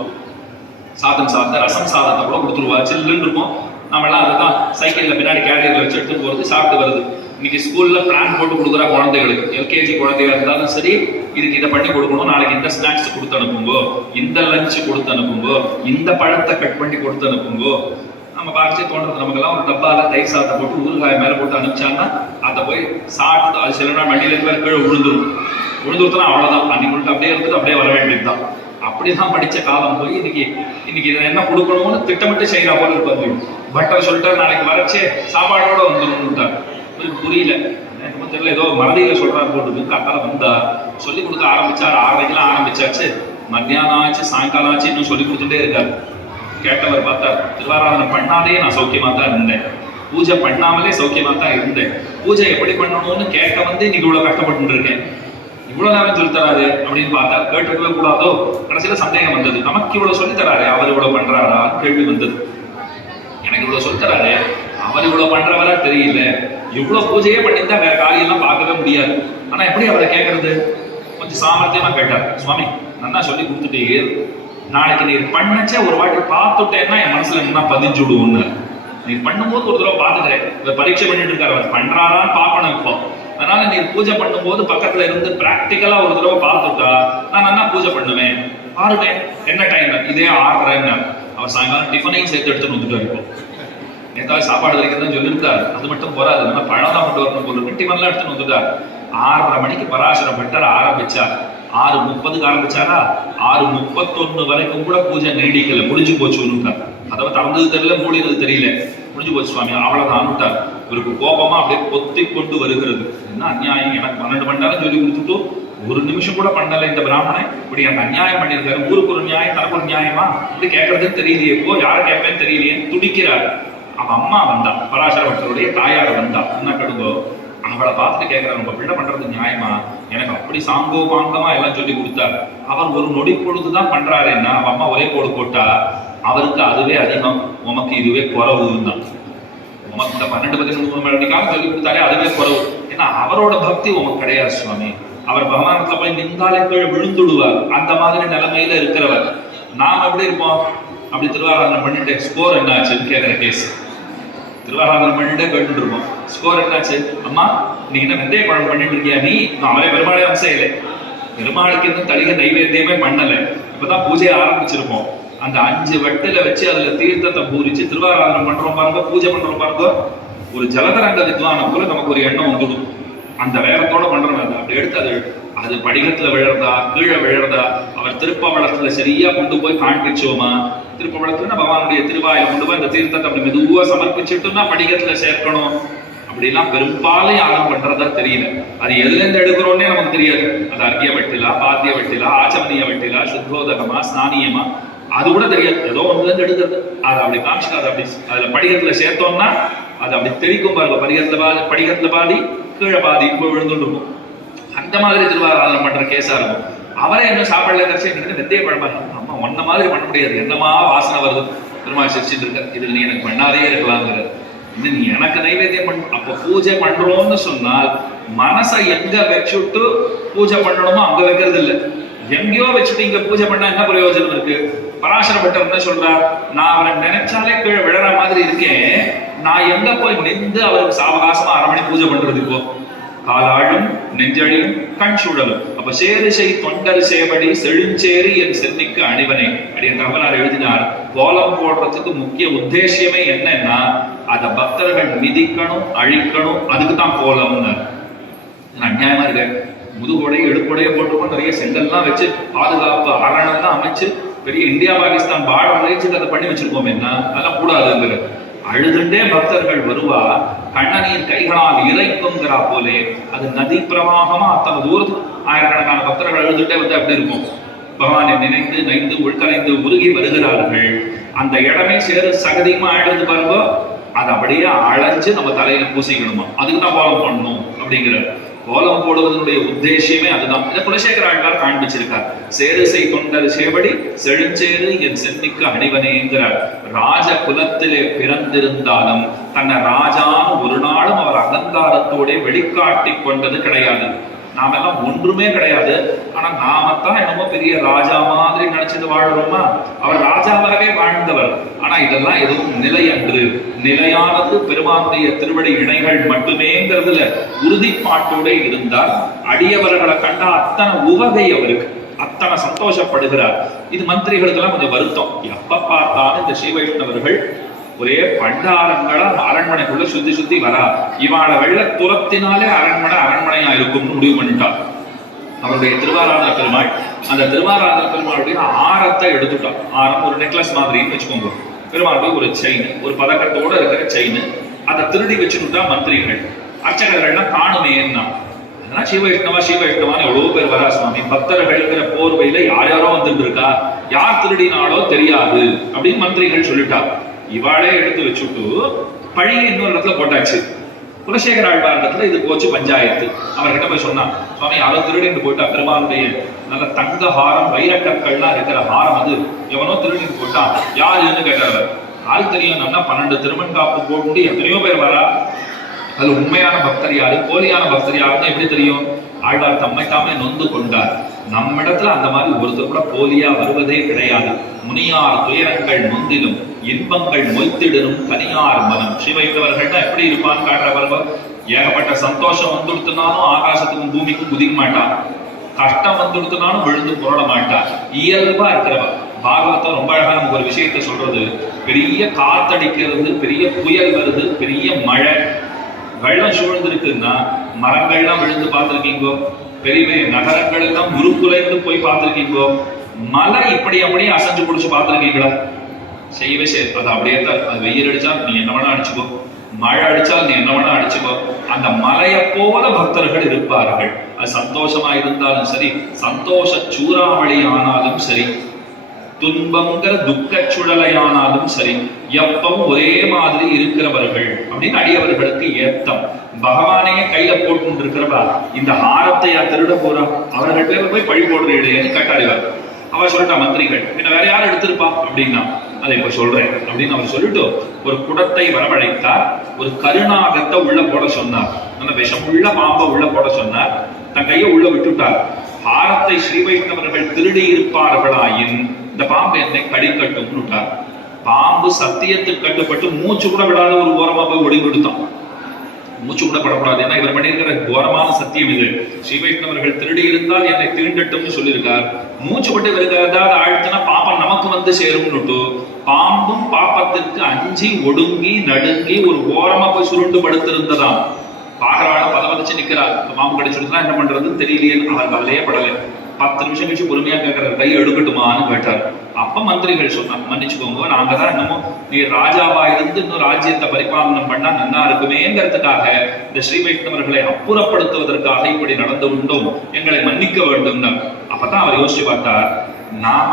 சாதம் சாதத்தை, ரசம் சாதத்தை கூட கொடுத்துருவா, சில்லுன்னு இருக்கும். நம்மளாம் அதுதான் சைக்கிள்ல பின்னாடி கேரியர்ல வச்சு எடுத்து போறது, சாப்பிட்டு வருது. இன்னைக்கு ஸ்கூல்ல பிளான் போட்டு கொடுக்குறா குழந்தைகளுக்கு. எல்கேஜி குழந்தையா இருந்தாலும் சரி, இதுக்கு இதை பண்ணி கொடுக்கணும், நாளைக்கு இந்த ஸ்நாக்ஸ் கொடுத்து அனுப்புங்கோ, இந்த லஞ்ச் கொடுத்து அனுப்புங்கோ, இந்த பழத்தை கட் பண்ணி கொடுத்து அனுப்புங்கோ. நம்ம பார்த்து தோன்றது நமக்கெல்லாம் ஒரு டப்பால தயிர் சாதத்தை போட்டு ஊறுகாய் மேல போட்டு அனுப்பிச்சாங்கன்னா அதை போய் சாப்பிட்டு, அது சில நாள் வண்டியில இருந்து கீழே விழுந்துருத்தனா அவ்வளவுதான். அன்னைக்கு மட்டும் அப்படியே இருந்துட்டு அப்படியே வர வேண்டியதுதான். அப்படிதான் படிச்ச காலம் போய் இன்னைக்கு இதை என்ன கொடுக்கணும்னு திட்டமிட்டு செய்யற போல இருப்பாங்க. பட்டர் சொல்லிட்டார், நாளைக்கு வரைச்சே சாப்பாடோட வந்துடும். புரியல, தெரியல, ஏதோ மறதியில சொல்றாரு போட்டு. காத்தால வந்தா சொல்லி கொடுக்க ஆரம்பிச்சார். 6:30 ஆரம்பிச்சாச்சு, மத்தியானம் ஆச்சு, சாயங்காலம் ஆச்சு, இன்னும் சொல்லி கொடுத்துட்டே இருக்காரு. கேட்டவர் பார்த்தார், திருவாராதனை பண்ணாலே நான் சௌக்கியமா தான் இருந்தேன், பூஜை பண்ணாமலே சௌக்கியமா தான் இருந்தேன், பூஜை எப்படி பண்ணணும்னு கேட்க வந்து இன்னைக்கு இவ்வளவு கஷ்டப்பட்டு இருக்கேன், இவ்வளவு நேரம் சொல்லி தராரு அப்படின்னு பார்த்தா கேட்டுக்கவே கூடாதோ. கடைசியில சந்தேகம் வந்தது, நமக்கு இவ்வளவு சொல்லி தராரு, அவர் இவ்வளவு பண்றாரா கேள்வி வந்தது. எனக்கு இவ்வளவு சொல்லி தராரு, அவர் இவ்வளவு பண்றவரா தெரியல, இவ்வளவு பூஜையே பண்ணியிருந்தா வேற காரியெல்லாம் பார்க்கவே முடியாது. ஆனா எப்படி அவரை கேட்கறது? கொஞ்சம் சாமர்த்தியமா கேட்டார். சுவாமி நல்லா சொல்லி கொடுத்துட்டே, நாளைக்கு நீர் பண்ணச்ச ஒரு வாட்டி பார்த்துட்டேன்னா என் மனசுல என்ன பதிஞ்சு விடுவோன்னு. நீர் பண்ணும்போது ஒரு தடவை பார்த்துக்கிறேன், பரீட்சை பண்ணிட்டு இருக்காரு, அவர் பண்றாரான்னு பார்க்கணும் இப்போ. அதனால நீர் பூஜை பண்ணும்போது பக்கத்துல இருந்து பிராக்டிக்கலா ஒரு தடவை பார்த்துட்டா நான் நல்லா பூஜை பண்ணுவேன், பாருங்க என்ன டைம் இதே 6:30. அவர் சாயங்காலம் டிஃபனையும் சேர்த்து எடுத்துன்னு வந்துட்டு இருக்கும். ஏதாவது சாப்பாடு வரைக்கும் தான் சொல்லியிருக்காரு, அது மட்டும் போறாது, நல்லா பழம் தான் கொண்டு வரணும் போல இருக்கு. டிஃபன்லாம் எடுத்துன்னு வந்துட்டார். 6:30 மணிக்கு பராசர பட்டர் ஆரம்பிச்சார். 6:30 ஆரம்பிச்சாரா, 6:31 வரைக்கும் கூட பூஜை நீடிக்கல, முடிஞ்சு போச்சுன்னு. அதாவது திறந்தது தெரியல, மூடினது தெரியல, முடிஞ்சு போச்சு சுவாமி, அவ்வளவுதான் விட்டார். இவருக்கு கோபமா அப்படியே பொத்தி கொண்டு வருகிறது. என்ன அநியாயம், எனக்கு 12 மணி நேரம் சொல்லி கொடுத்துட்டு ஒரு நிமிஷம் கூட பண்ணல இந்த பிராமணன், இப்படி அந்த அநியாயம் பண்ணியிருக்காரு, ஊருக்கு ஒரு நியாயம் தனக்கு ஒரு நியாயமா இப்படி கேட்கறதுன்னு தெரியலையே, இப்போ யாரை கேட்பேன்னு தெரியலையே துடிக்கிறார். அவன் அம்மா வந்தா, பராசர பட்டருடைய தாயார வந்தா, என்ன கடுங்கோ, அவளை பார்த்துட்டு கேட்கிறார், உங்க பிள்ளை பண்றது நியாயமா, எனக்கு அப்படி சாங்கோ பாங்கமா எல்லாம் சொல்லி கொடுத்தார், அவர் ஒரு நொடி பொழுதுதான் பண்றாருன்னா அவன் அம்மா ஒரே போடு போட்டா அவருக்கு அதுவே அதிகம், உமக்கு இதுவே குறவுன்னு தான். உமக்கு இந்த 12-13 மணிக்காக சொல்லி கொடுத்தாலே அதுவே குறவு. ஏன்னா அவரோட பக்தி உமக்கு கிடையாது சுவாமி, அவர் பகவானத்துல போய் நின்றாலே கீழே விழுந்துடுவார், அந்த மாதிரி நிலைமையில இருக்கிறவர். நாம் எப்படி இருப்போம், அப்படி திருவாராதனை பண்ணிட்டு ஸ்கோர் என்ன ஆச்சுன்னு கேட்கிற கேஸ். திருவாராதனை பண்ணிட்டே கேட்டு இருப்போம், ஸ்கோர் என்னாச்சு அம்மா இன்னைக்கு என்ன வெந்தய குழம்பு பண்ணிட்டு இருக்கியா நீ? அவரே பெருமாளே அம்சம் இல்லை, பெருமாளுக்கு இன்னும் தலிக நைவேத்தியமே பண்ணல, இப்பதான் பூஜையை ஆரம்பிச்சிருப்போம். அந்த 5 வட்டில வச்சு அதுல தீர்த்தத்தை பூரிச்சு திருவாராதனை பண்றோம் பாருங்க, பூஜை பண்றோம் பாருங்க, ஒரு ஜலதரங்க வித்வான போல நமக்கு ஒரு எண்ணம் வந்துடும். அந்த வேகத்தோட பண்றோம். அப்படி எடுத்து அது படிகத்துல விழறதா கீழே விழறதா, அவர் திருப்பவளத்துல சரியா கொண்டு போய் காண்பிச்சோமா, திருப்பவளத்துல பகவானுடைய திருவாயில கொண்டு போய் அந்த தீர்த்தத்தை அப்படி மெதுவா சமர்ப்பிச்சுட்டுன்னா படிகத்துல சேர்க்கணும். அப்படிலாம் பெரும்பாலும் யாரும் பண்றதா தெரியல. அது எதுல இருந்து எடுக்கிறோன்னே நமக்கு தெரியாது. அது அர்க்கிய வெட்டிலா, பாத்திய வெட்டிலா, ஆச்சமனிய வெட்டிலா, சுத்தோதகமா, ஸ்நானியமா, அது கூட தெரியாது. ஏதோ ஒண்ணுல இருந்து எடுக்கிறது. அதை அப்படி காமிச்சு அதை அப்படி அதுல படிகத்துல சேர்த்தோம்னா அது அப்படி தெரிக்கும் பாருங்க. படிகத்துல பாதி கீழே பாதி இப்போ விழுந்துட்டு இருக்கும். அந்த மாதிரி திருவாராதனம் பண்ற கேஸா இருக்கும். அவரே என்ன சாப்பாடுல கரைச்சி வெத்தைய பழமா அம்மா ஒன்ன மாதிரி பண்ண முடியாது, என்னமா வாசனை வருது, பெருமாள் சிரிச்சுட்டு இருக்க, இதுல நீ எனக்கு பண்ணாதே இருக்கலாங்கிறது. இன்னும் நீ எனக்கு நைவேத்தியம் பண்ண. அப்ப பூஜை பண்றோம்னு சொன்னால் மனசை எங்க வச்சுட்டு பூஜை பண்ணணுமோ அங்க வைக்கிறது இல்லை. எங்கேயோ வச்சுட்டு இங்க பூஜை பண்ணா என்ன பிரயோஜனம் இருக்கு? பராசரப்பட்டவர் என்ன சொல்றார்? நான் அவரை நினைச்சாலே கீழே விழற மாதிரி இருக்கேன், நான் எங்க போய் நின்று அவருக்கு சாவகாசமா 1/2 மணி பூஜை பண்றது? இப்போ காலாழும் நெஞ்சழியும் கண் சூழலும். அப்ப சேரிசை தொண்டர் சேவடி செழுஞ்சேரி என் சென்னிக்கு அணிவனை அப்படின்னு ரமணார் எழுதினார். கோலம் போடுறதுக்கு முக்கிய உத்தேசியமே என்னன்னா அத பக்தர்கள் மிதிக்கணும், அழிக்கணும், அதுக்குதான் கோலம்னு. அநியாயமா இருக்கு. முதுகோடை எழுப்போடைய போட்டுக்கோ, நிறைய செங்கல்லாம் வச்சு பாதுகாப்பு அரணெல்லாம் அமைச்சு பெரிய இந்தியா பாகிஸ்தான் பார்டர் வரைச்சு அதை பண்ணி வச்சிருக்கோம். என்ன அதெல்லாம் கூடாதுங்கிற அழுதுண்டே பக்தர்கள் வருவா. கண்ணநீர் கைகளால் இறைக்குங்கிறா போலே அது நதி பிரவாகமா அத்தனை தூரத்துக்கு ஆயிரக்கணக்கான பக்தர்கள் அழுதுண்டே வந்து அப்படி இருக்கும். பகவானை நினைந்து நைந்து உள்கலைந்து உருகி வருகிறார்கள். அந்த இடமே சேரு சகதியுமா ஆயிடுறது பாருங்க. அது அப்படியே அழைச்சு நம்ம தலையில பூசிக்கணுமா, அதுக்கு தான் கோலம் பண்ணணும் அப்படிங்கிற. கோலம் போடுவதனுடைய உத்தேசியமே அதுதான். இதை குலசேகர ஆழ்வார் காண்பிச்சிருக்கார். சேரிசை தொண்டர் சேவடி செழுஞ்சேரு என் சென்னிக்கு அணிவனேங்கிறார். ராஜ குலத்திலே பிறந்திருந்தாலும் தன்னை ராஜான்னு ஒரு நாளும் அவர் அகங்காரத்தோட வெளிக்காட்டி கொண்டது கிடையாது. நாம எல்லாம் ஒன்றுமே கிடையாது. ஆனா நாமத்தான் என்னமோ பெரிய ராஜா மாதிரி நினைச்சிட்டு வாழ்றோமா? அவர் ராஜாவாகவே வாழ்ந்தவர். ஆனா இதெல்லாம் எதுவும் நிலை அன்று. நிலையானது பெருமானுடைய திருவடி இணைகள் மட்டுமேங்கிறதுல உறுதிப்பாட்டோட இருந்தார். அடியவர்களை கண்டா அத்தனை உவகை அவருக்கு, அத்தனை சந்தோஷப்படுகிறார். இது மந்திரிகளுக்கு எல்லாம் கொஞ்சம் வருத்தம். எப்ப பார்த்தாலும் இந்த ஸ்ரீ வைஷ்ணவர்கள் ஒரே பண்டாரங்களா அரண்மனைக்குள்ள சுத்தி சுத்தி வரா. இவாள வெள்ள துரத்தினாலே அரண்மனையா இருக்கும்னு முடிவு பண்ணிட்டார். அவருடைய திருவாராதன பெருமாள், அந்த திருவாராதன பெருமாளுடைய ஆரத்தை எடுத்துட்டான். ஆரம் ஒரு நெக்லஸ் மாதிரின்னு வச்சுக்கோங்க. பெருமாளுடைய ஒரு செயின், ஒரு பதக்கத்தோட இருக்கிற செயின், அதை திருடி வச்சுட்டா மந்திரிகள். அர்ச்சகர்கள்லாம் காணுமேன்னா அதெல்லாம் ஸ்ரீவைஷ்ணவான்னு எவ்வளவு பேர் வரா சுவாமி. பக்தர்கள்ங்கிற போர்வையில யார் யாரோ வந்துட்டு இருக்கா, யார் திருடினாலோ தெரியாது அப்படின்னு மந்திரிகள் சொல்லிட்டா. இவாளே எடுத்து வச்சுட்டு பழைய இன்னொரு இடத்துல போட்டாச்சு. குலசேகர ஆழ்வார் இடத்துல இது போச்சு பஞ்சாயத்து. அவர்கிட்ட போய் சொன்னான், சுவாமி யாரோ திருடிட்டு போயிட்டா, பெருமாளுடைய நல்ல தங்க ஹாரம் வைரக்கற்கள்லாம் இருக்கிற ஹாரம் அது எவனோ திருடிட்டு போட்டான். யாருன்னு கேட்டார். யாருக்கு தெரியும்? நல்லா 12 திருமண் காப்பு போட்டு எத்தனையோ பேர் வரா. அது உண்மையான பக்தர் யாரு, போலியான பக்தர் யாருன்னு எப்படி தெரியும்? ஆழ்வார் தம்மை தாமே நொந்து கொண்டார். நம்மிடத்துல அந்த மாதிரி ஒருத்தர் கூட போலியா வருவதே கிடையாது. முனியார் துயரங்கள் நொந்திலும் இன்பங்கள் மொய்த்திடனும் தனியார் மனம். ஸ்ரீவைஷ்ணவர்கள்னா எப்படி இருப்பான்னு காட்டுறவர்கள். ஏகப்பட்ட சந்தோஷம் வந்துடுத்துனாலும் ஆகாசத்துக்கும் பூமிக்கும் குதிக்க மாட்டான். கஷ்டம் வந்துடுத்துனாலும் விழுந்து புரள மாட்டான். இயல்பா இருக்கிறவன். பாகவதம் ரொம்ப அழகா நமக்கு ஒரு விஷயத்த சொல்றது. பெரிய காத்தடிக்கிறது, பெரிய புயல் வருது, பெரிய மழை, வெள்ளம் சூழ்ந்து இருக்குன்னா மரங்கள்லாம் விழுந்து பார்த்திருக்கீங்கோ? பெரிய பெரிய நகரங்கள் எல்லாம் உருக்குலைந்து போய் பார்த்திருக்கீங்கோ? மலை இப்படி அப்படியே அசைஞ்சு குடிச்சு பார்த்திருக்கீங்களா? செய்யவே செய்ய. அது அப்படியே தான். அது வெயில் அடிச்சா நீ என்ன வேணா அடிச்சுக்கோ, மழை அடிச்சால் நீ என்ன வேணா அடிச்சுக்கோ. அந்த மலையை போல பக்தர்கள் இருப்பார்கள். அது சந்தோஷமா இருந்தாலும் சரி, சந்தோஷ சூறாவளி ஆனாலும் சரி, துன்பங்கிற துக்க சுழலையானாலும் சரி, எப்பவும் ஒரே மாதிரி இருக்கிறவர்கள் அப்படின்னு அடியவர்களுக்கு ஏத்தம். பகவானே கையில போட்டு இருக்கிறவா இந்த ஹாரத்தை திருட போறா, அவர்கள் பேர்ல போய் பழி போடுறேன்னு கேட்டாடிவார். அவர் சொல்லிட்டா மந்திரிகள், பின்ன வேற யாரும் எடுத்திருப்பா அப்படின்னா, அதை இப்ப சொல்றேன் அப்படின்னு அவர் சொல்லிட்டு ஒரு குடத்தை வரவழைத்தார். ஒரு கருணாகத்தை உள்ள போட சொன்னார். நல்ல விஷம் உள்ள பாம்பை உள்ள போட சொன்னார். தன் கையை உள்ள விட்டுட்டார். ஹாரத்தை ஸ்ரீ வைஷ்ணவர்கள் திருடி இருப்பார்களாயின் இந்த பாம்பு என்னை கடிக்கட்டும் விட்டார். பாம்பு சத்தியத்துக்கு கட்டுப்பட்டு மூச்சு கூட விடாத ஒரு ஓரமா போய் ஒளி கொடுத்தான். மூச்சு கூட படக்கூடாது. ஏன்னா இவர் பண்ணியிருக்கிற கோரமான சத்தியம் இது. ஸ்ரீ வைஷ்ணவர்கள் திருடி இருந்தால் என்னை தீண்டட்டும்னு சொல்லியிருக்கார். மூச்சு பட்டு வருகிறதா ஆழ்த்தினா பாப்பம் நமக்கு வந்து சேரும்னுட்டு பாம்பும் பாப்பத்திற்கு அஞ்சி ஒடுங்கி நடுங்கி ஒரு ஓரமா போய் சுருண்டு படுத்திருந்ததாம். பாகரான பதவதிச்சு நிக்கிறார். பாம்பு கடிச்சுட்டுதான் என்ன பண்றதுன்னு தெரியலையே. அவர் கவலையே படலை. 10 நிமிஷம் கழிச்சு பொறுமையா கேட்கிறார், கை எடுக்கட்டுமான்னு கேட்டார். அப்ப மந்திரிகள் சொன்னாங்க, மன்னிச்சுக்கோங்க, நாங்க தான் என்னமோ நீ ராஜாவா இருந்து இன்னும் ராஜ்யத்தை பரிபாலனம் பண்ணா நன்னா இருக்குமேங்கிறதுக்காக இந்த ஸ்ரீ வைஷ்ணவர்களை அப்புறப்படுத்துவதற்காக இப்படி நடந்து உண்டோம், எங்களை மன்னிக்க வேண்டும். அப்பதான் அவர் யோசிச்சு பார்த்தார், நாம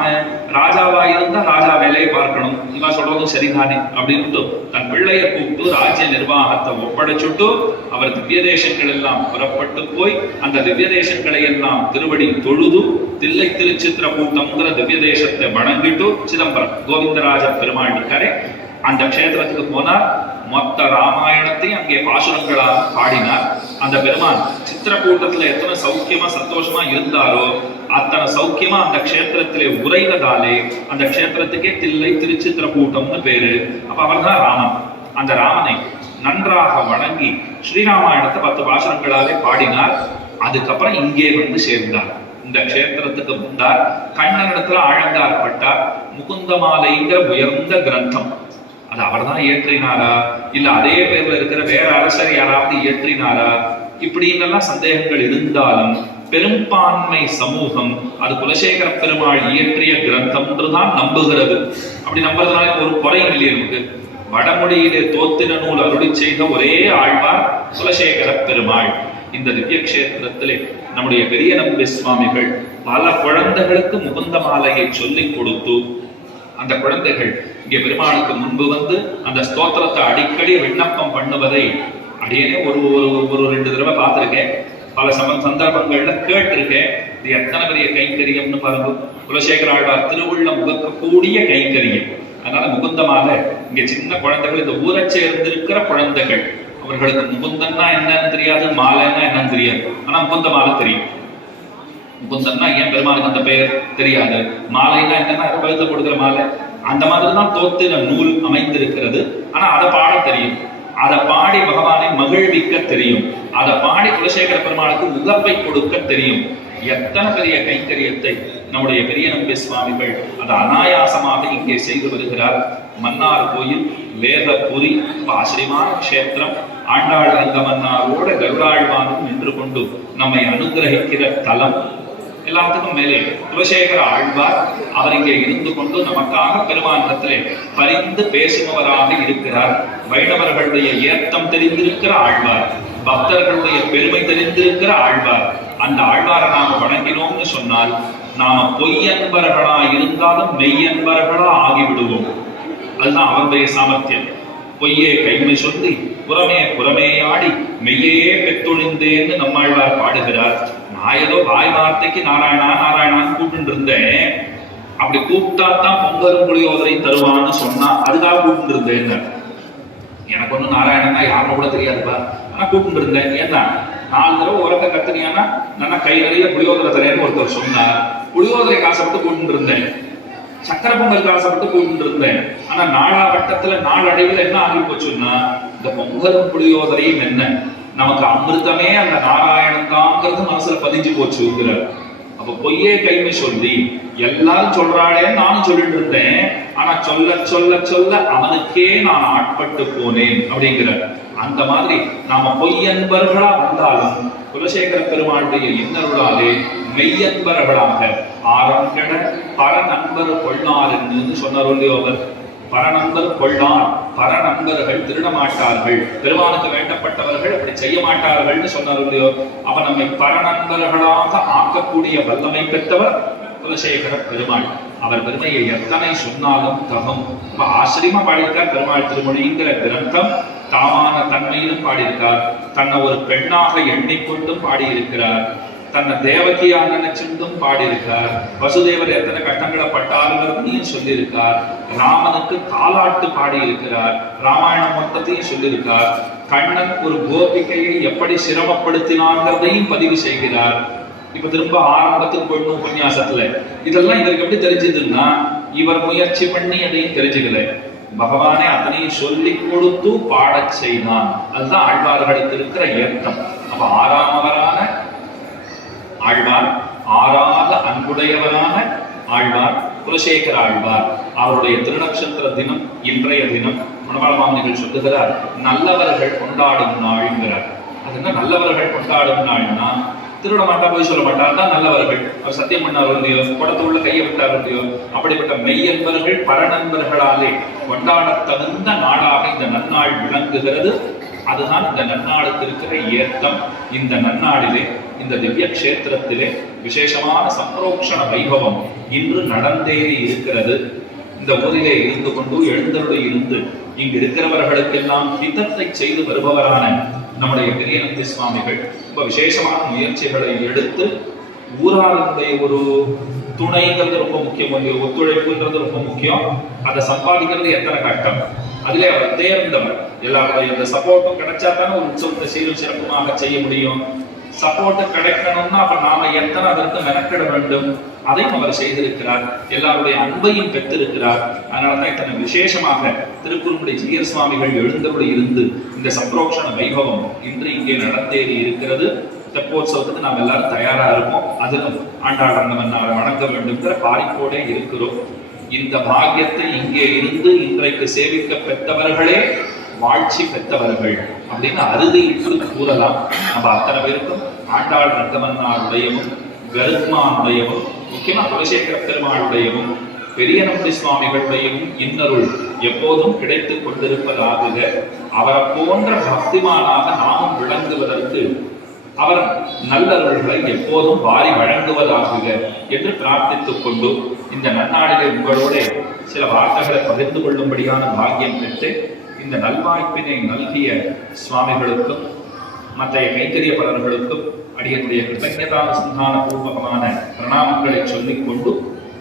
ராஜாவா இருந்தா ராஜா வேலையை பார்க்கணும், இவா சொல்றதும் சரிதானே அப்படின்னு தன் பிள்ளைய கூப்பிட்டு ராஜ்ய நிர்வாகத்தை ஒப்படைச்சுட்டு அவர் திவ்ய தேசங்கள் எல்லாம் புறப்பட்டு போய் அந்த திவ்ய தேசங்களை எல்லாம் திருவடி தொழுது தில்லை திருச்சித்திரகூட்டம்ங்கிற திவ்ய தேசத்தை வணங்கிட்டு சிதம்பரம் கோவிந்தராஜ பெருமாள் இருக்காரே அந்த க்ஷேத்திரத்துக்கு போனார். மொத்த ராமாயணத்தையும் அங்கே பாசுரங்களாக பாடினார். அந்த பெருமான் சித்திரக்கூட்டத்துல எத்தனை சௌக்கியமா சந்தோஷமா இருந்தாரோ அத்தனை சௌக்கியமா அந்த க்ஷேத்திரத்திலே உரைவதாலே அந்த க்ஷேத்திரத்துக்கே தில்லை திருச்சித்திரகூட்டம்னு பேரு. அப்ப அவர் தான் ராமன். அந்த ராமனை நன்றாக வணங்கி ஸ்ரீராமாயணத்தை 10 பாசுரங்களாலே பாடினார். அதுக்கப்புறம் இங்கே வந்து சேர்ந்தார். இந்த க்ஷேத்திரத்துக்கு வந்தார். கண்ணனிடத்துல ஆழங்கார் பட்டார். முகுந்தமாலைங்கிற உயர்ந்த கிரந்தம் அது அவர் தான் இயற்றினாரா இல்ல அதே பேர்ல இருக்கிற வேற அரசர் யாராவது இயற்றினாரா இப்படின்னெல்லாம் சந்தேகங்கள் இருந்தாலும் பெரும்பான்மை சமூகம் அது குலசேகர பெருமாள் இயற்றிய கிரந்தம்ன்றதுதான் நம்புகிறது. அப்படி நம்புறதுனால ஒரு குறை இல்லையே நமக்கு. வடமொழியிலே தோத்திர நூல் அருளி செய்த ஒரே ஆழ்வார் குலசேகர பெருமாள். இந்த திவ்ய கஷேத்திரத்திலே நம்முடைய பெரிய நம்பி சுவாமிகள் பல குழந்தைகளுக்கு முகுந்த மாலையை சொல்லிக் கொடுத்து அந்த குழந்தைகள் இங்கே பெருமாளுக்கு முன்பு வந்து அந்த ஸ்தோத்திரத்தை அடிக்கடி விண்ணப்பம் பண்ணுவதை அடியனே ஒரு 2 தடவை பார்த்திருக்கேன். பல சந்தர்ப்பங்கள்ல கேட்டிருக்கேன். இது எத்தனை பெரிய கைங்கரியம்னு பாருங்க. குலசேகர ஆழ்வார் திருவுள்ளம் உகக்கக்கூடிய கைங்கரியம். அதனால முகுந்தமாலை இங்க சின்ன குழந்தைகள் இந்த ஊரை சேர்ந்திருக்கிற குழந்தைகள் அவர்களுக்கு முகுந்தன்னா என்னன்னு தெரியாது, மாலைன்னா என்னன்னு தெரியாது. ஆனா முகுந்த மாலை தெரியும். முகுந்தன்னா ஏன் பெருமாளுக்கு அந்த பெயர் தெரியாது, மாலைன்னா என்னன்னா கழுத்து கொடுக்குற மாலை. அந்த மாதிரிதான் தோத்திர நூல் அமைந்திருக்கிறது. ஆனா அதை பாட தெரியும், அதை பாடி பகவானை மகிழ்விக்க தெரியும், அதை பாடி குலசேகர பெருமாளுக்கு உகப்பை கொடுக்க தெரியும். எத்தனை பெரிய கைங்கரியத்தை நம்முடைய பெரிய நம்பி சுவாமிகள் அது அனாயாசமாக இங்கே செய்து வருகிறார். மன்னார் கோயில் வேதபுரி ஆச்சரியமான க்ஷேத்திரம். ஆண்டாள் ரங்க மன்னாரோட கருடாழ்வானும் நின்று கொண்டு நம்மை அனுகிரகிக்கிற தலம். எல்லாத்துக்கும் மேலே குலசேகர ஆழ்வார் அவர் இங்கே இருந்து கொண்டு நமக்காக பெருமானத்திலே பரிந்து பேசுபவராக இருக்கிறார். வைணவர்களுடைய ஏத்தம் தெரிந்திருக்கிற ஆழ்வார், பக்தர்களுடைய பெருமை தெரிந்திருக்கிற ஆழ்வார். அந்த ஆழ்வாரை நாம வணங்கினோம்னு சொன்னால் நாம பொய்யன்பர்களா இருந்தாலும் மெய்யன்பர்களா ஆகிவிடுவோம். அதுதான் அவருடைய சாமர்த்தியம். பொய்யே கைமை சொல்லி புறமே ஆடி மெய்யே பெத்தொழிந்தேன்னு நம்மாழ்வார் பாடுகிறார். நான் ஏதோ வாய் வார்த்தைக்கு நாராயணா நாராயணான்னு கூப்பிட்டு இருந்தேன். அப்படி கூப்பிட்டாத்தான் பொங்கலும் புளியோதரையும் தருவான்னு சொன்னா அதுக்காக கூப்பிட்டு இருந்தேன். எனக்கு ஒன்னும் நாராயணனா யாரும் கூட தெரியாதுப்பா, ஆனா கூப்பிட்டு இருந்தேன். ஏன்னா 4 தடவை உரக்க கத்துனியானா நான் கை நிறைய புளியோதரை தரேன்னு ஒருத்தர் சொன்னார். புளியோதரை காசப்பட்டு கூப்பிட்டு இருந்தேன், சக்கரை பொங்கல் காசப்பட்டு கூப்பிட்டு இருந்தேன். ஆனா நாளாவட்டத்துல நாளடைவில் என்ன ஆகி போச்சுன்னா இந்த பொங்கலும் புளியோதரையும் என்ன நமக்கு அமிர்தமே அந்த நாராயணன் தாங்கிறது மனசுல பதிஞ்சு போச்சுங்கிறார். அப்ப பொய்யே கைமை சொல்லி எல்லாரும் சொல்றாளேன்னு நானும் சொல்லிட்டு இருந்தேன். ஆனா சொல்ல சொல்ல சொல்ல அவனுக்கே நான் ஆட்பட்டு போனேன் அப்படிங்கிறார். அந்த மாதிரி நாம பொய்யன்பர்களா வந்தாலும் குலசேகர பெருமாளுடைய இன்னருளாலே மெய்யன்பர்களாக ஆரங்கட பரநண்பர் கொள்ளார் என்று சொன்னார். அவர் பரநண்பர் கொள்ளார், பரநண்பர்கள் திருட மாட்டார்கள், பெருமானுக்கு வேண்டப்பட்டவர்கள் அப்படி செய்ய மாட்டார்கள்னு சொன்னார். அவ நம்மை பரநண்பர்களாக ஆக்கக்கூடிய வல்லமை பெற்றவர் குலசேகர பெருமாள். அவர் பெருமையை எத்தனை சொன்னாலும் தகும். ஆச்சரியமா பாடியிருக்கார் பெருமாள் திருமொழிங்கிற கிரந்தம். தாமான தன்மையிலும் பாடியிருக்கார், தன்னை ஒரு பெண்ணாக எண்ணிக்கொண்டும் பாடியிருக்கிறார், தன்னை தேவகியா நினைச்சும் பாடியிருக்கார், வசுதேவர் எத்தனை கட்டங்களை பட்டாருங்கிறதையும் சொல்லியிருக்கார், ராமனுக்கு தாலாட்டு பாடியிருக்கிறார், ராமாயணம் மொத்தத்தையும் சொல்லியிருக்கார், கண்ணன் ஒரு கோபிகையை எப்படி சிரமப்படுத்தினாங்கிறதையும் பதிவு செய்கிறார். இப்ப திரும்ப ஆரம்பத்துக்கு போயிடணும் உபன்யாசத்துல. இதெல்லாம் இவருக்கு எப்படி தெரிஞ்சதுன்னா இவர் முயற்சி பண்ணி அதையும் தெரிஞ்சுக்கல, பகவானே அத்தனையும் சொல்லி கொடுத்து பாடச் செய்தான். அதுதான் ஆழ்வார்களுக்கு இருக்கிற ஏற்றம். அப்ப ஆறாமவரான ஆழ்வார், ஆறாத அன்புடையவரான ஆழ்வார் குலசேகர ஆழ்வார். அவருடைய திருநட்சத்திர தினம் இன்றைய தினம். மணவாள மாமனிகள் சொல்லுகிறார் நல்லவர்கள் கொண்டாடும் நாள்ங்கிறார். அது என்ன நல்லவர்கள் கொண்டாடும் நாள்னா திருட மாட்டா, போய் சொல்ல மாட்டா, தான் நல்லவர்கள். அவர் சத்தியம் பண்ணாரோ இல்லையோ, குடத்து உள்ள கையை விட்டாரோ இல்லையோ, அப்படிப்பட்ட மெய்யன்பர்கள் பரநண்பர்களாலே கொண்டாட தகுந்த நாளாக இந்த நன்னாள் விளங்குகிறது. அதுதான் இந்த நன்னாளுக்கு இருக்கிற ஏத்தம். இந்த நன்னாளிலே, இந்த திவ்ய கஷேத்திரத்திலே விசேஷமான சம்பரோக்ஷண வைபவம் இன்று நடந்தேறி இருக்கிறது. இந்த ஊரிலே இருந்து கொண்டு எழுந்தருளி இருந்து இங்கு இருக்கிறவர்களுக்கெல்லாம் ஹிதத்தை செய்து வருபவரான நம்முடைய பெரிய நம்பி சுவாமிகள் ரொம்ப விசேஷமான முயற்சிகளை எடுத்து ஊராளுடைய ஒரு துணைங்கிறது ரொம்ப முக்கியம், ஒத்துழைப்புன்றது ரொம்ப முக்கியம். அதை சம்பாதிக்கிறது எத்தனை கஷ்டம். அதிலே அவர் தேர்ந்தவர். எல்லாருடைய அந்த சப்போர்ட்டும் கிடைச்சா தானே ஒரு உற்சவத்தை சீரும் சிறப்புமாக செய்ய முடியும். சப்போர்ட் கிடைக்கணும்னா அப்ப நாம எத்தனை அதற்கு மெனக்கிட வேண்டும், அதையும் அவர் செய்திருக்கிறார். எல்லாருடைய அன்பையும் பெற்றிருக்கிறார். அதனாலதான் இத்தனை விசேஷமாக திருக்குறுங்குடி ஜீயர் சுவாமிகள் எழுந்தருளி இருந்து இந்த சம்பரோக்ஷண வைபவம் இன்று இங்கே நடந்தேறி இருக்கிறது. தெப்போற்சவத்துக்கு நாம் எல்லாரும் தயாரா இருப்போம். அதிலும் ஆண்டாள் அந்தமன்னாரை வணங்க வேண்டும்ங்கிற பாரிப்போடே இருக்கிறோம். இந்த பாக்கியத்தை இங்கே இருந்து இன்றைக்கு சேவிக்க பெற்றவர்களே வாழ்ச்சி பெற்றவர்கள் அப்படின்னு அறுதியிட்டு கூறலாம். நம்ம அத்தனை பேருக்கும் ஆண்டாள் ரங்கமன்னாருடையவும் கருத்மானுடையவும் முக்கியமா குலசேகர பெருமாளுடையவும் பெரிய நம்பி சுவாமிகளுடையவும் இன்னருள் எப்போதும் கிடைத்துக் கொண்டிருப்பதாக அவரை போன்ற பக்திமானாக நாமும் விளங்குவதற்கு அவர் நல்லவர்களை எப்போதும் வாரி வழங்குவதாக என்று பிரார்த்தித்துக் கொண்டு இந்த நன்னாளிலே உங்களோட சில வார்த்தைகளை பகிர்ந்து கொள்ளும்படியான பாக்கியம் பெற்று இந்த நல்வாய்ப்பினை நல்கிய சுவாமிகளுக்கும் மற்ற கைங்கரியப்பலர்களுக்கும் அடியனுடைய கிருத்தஞதானுசந்தான பூர்வகமான பிரணாமங்களை சொல்லிக் கொண்டு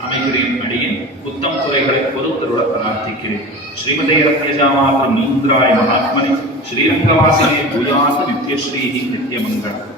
அமைகிறேன். அடியின் புத்தம் துறைகளை பொறுத்தருட பிரார்த்திக்கிறேன். ஸ்ரீமதே ரத்யஜாமாத்ர நீந்திராய மகாத்மனி ஸ்ரீரங்கவாசினே பூயாத் நித்யஸ்ரீ நித்யமங்கலம்.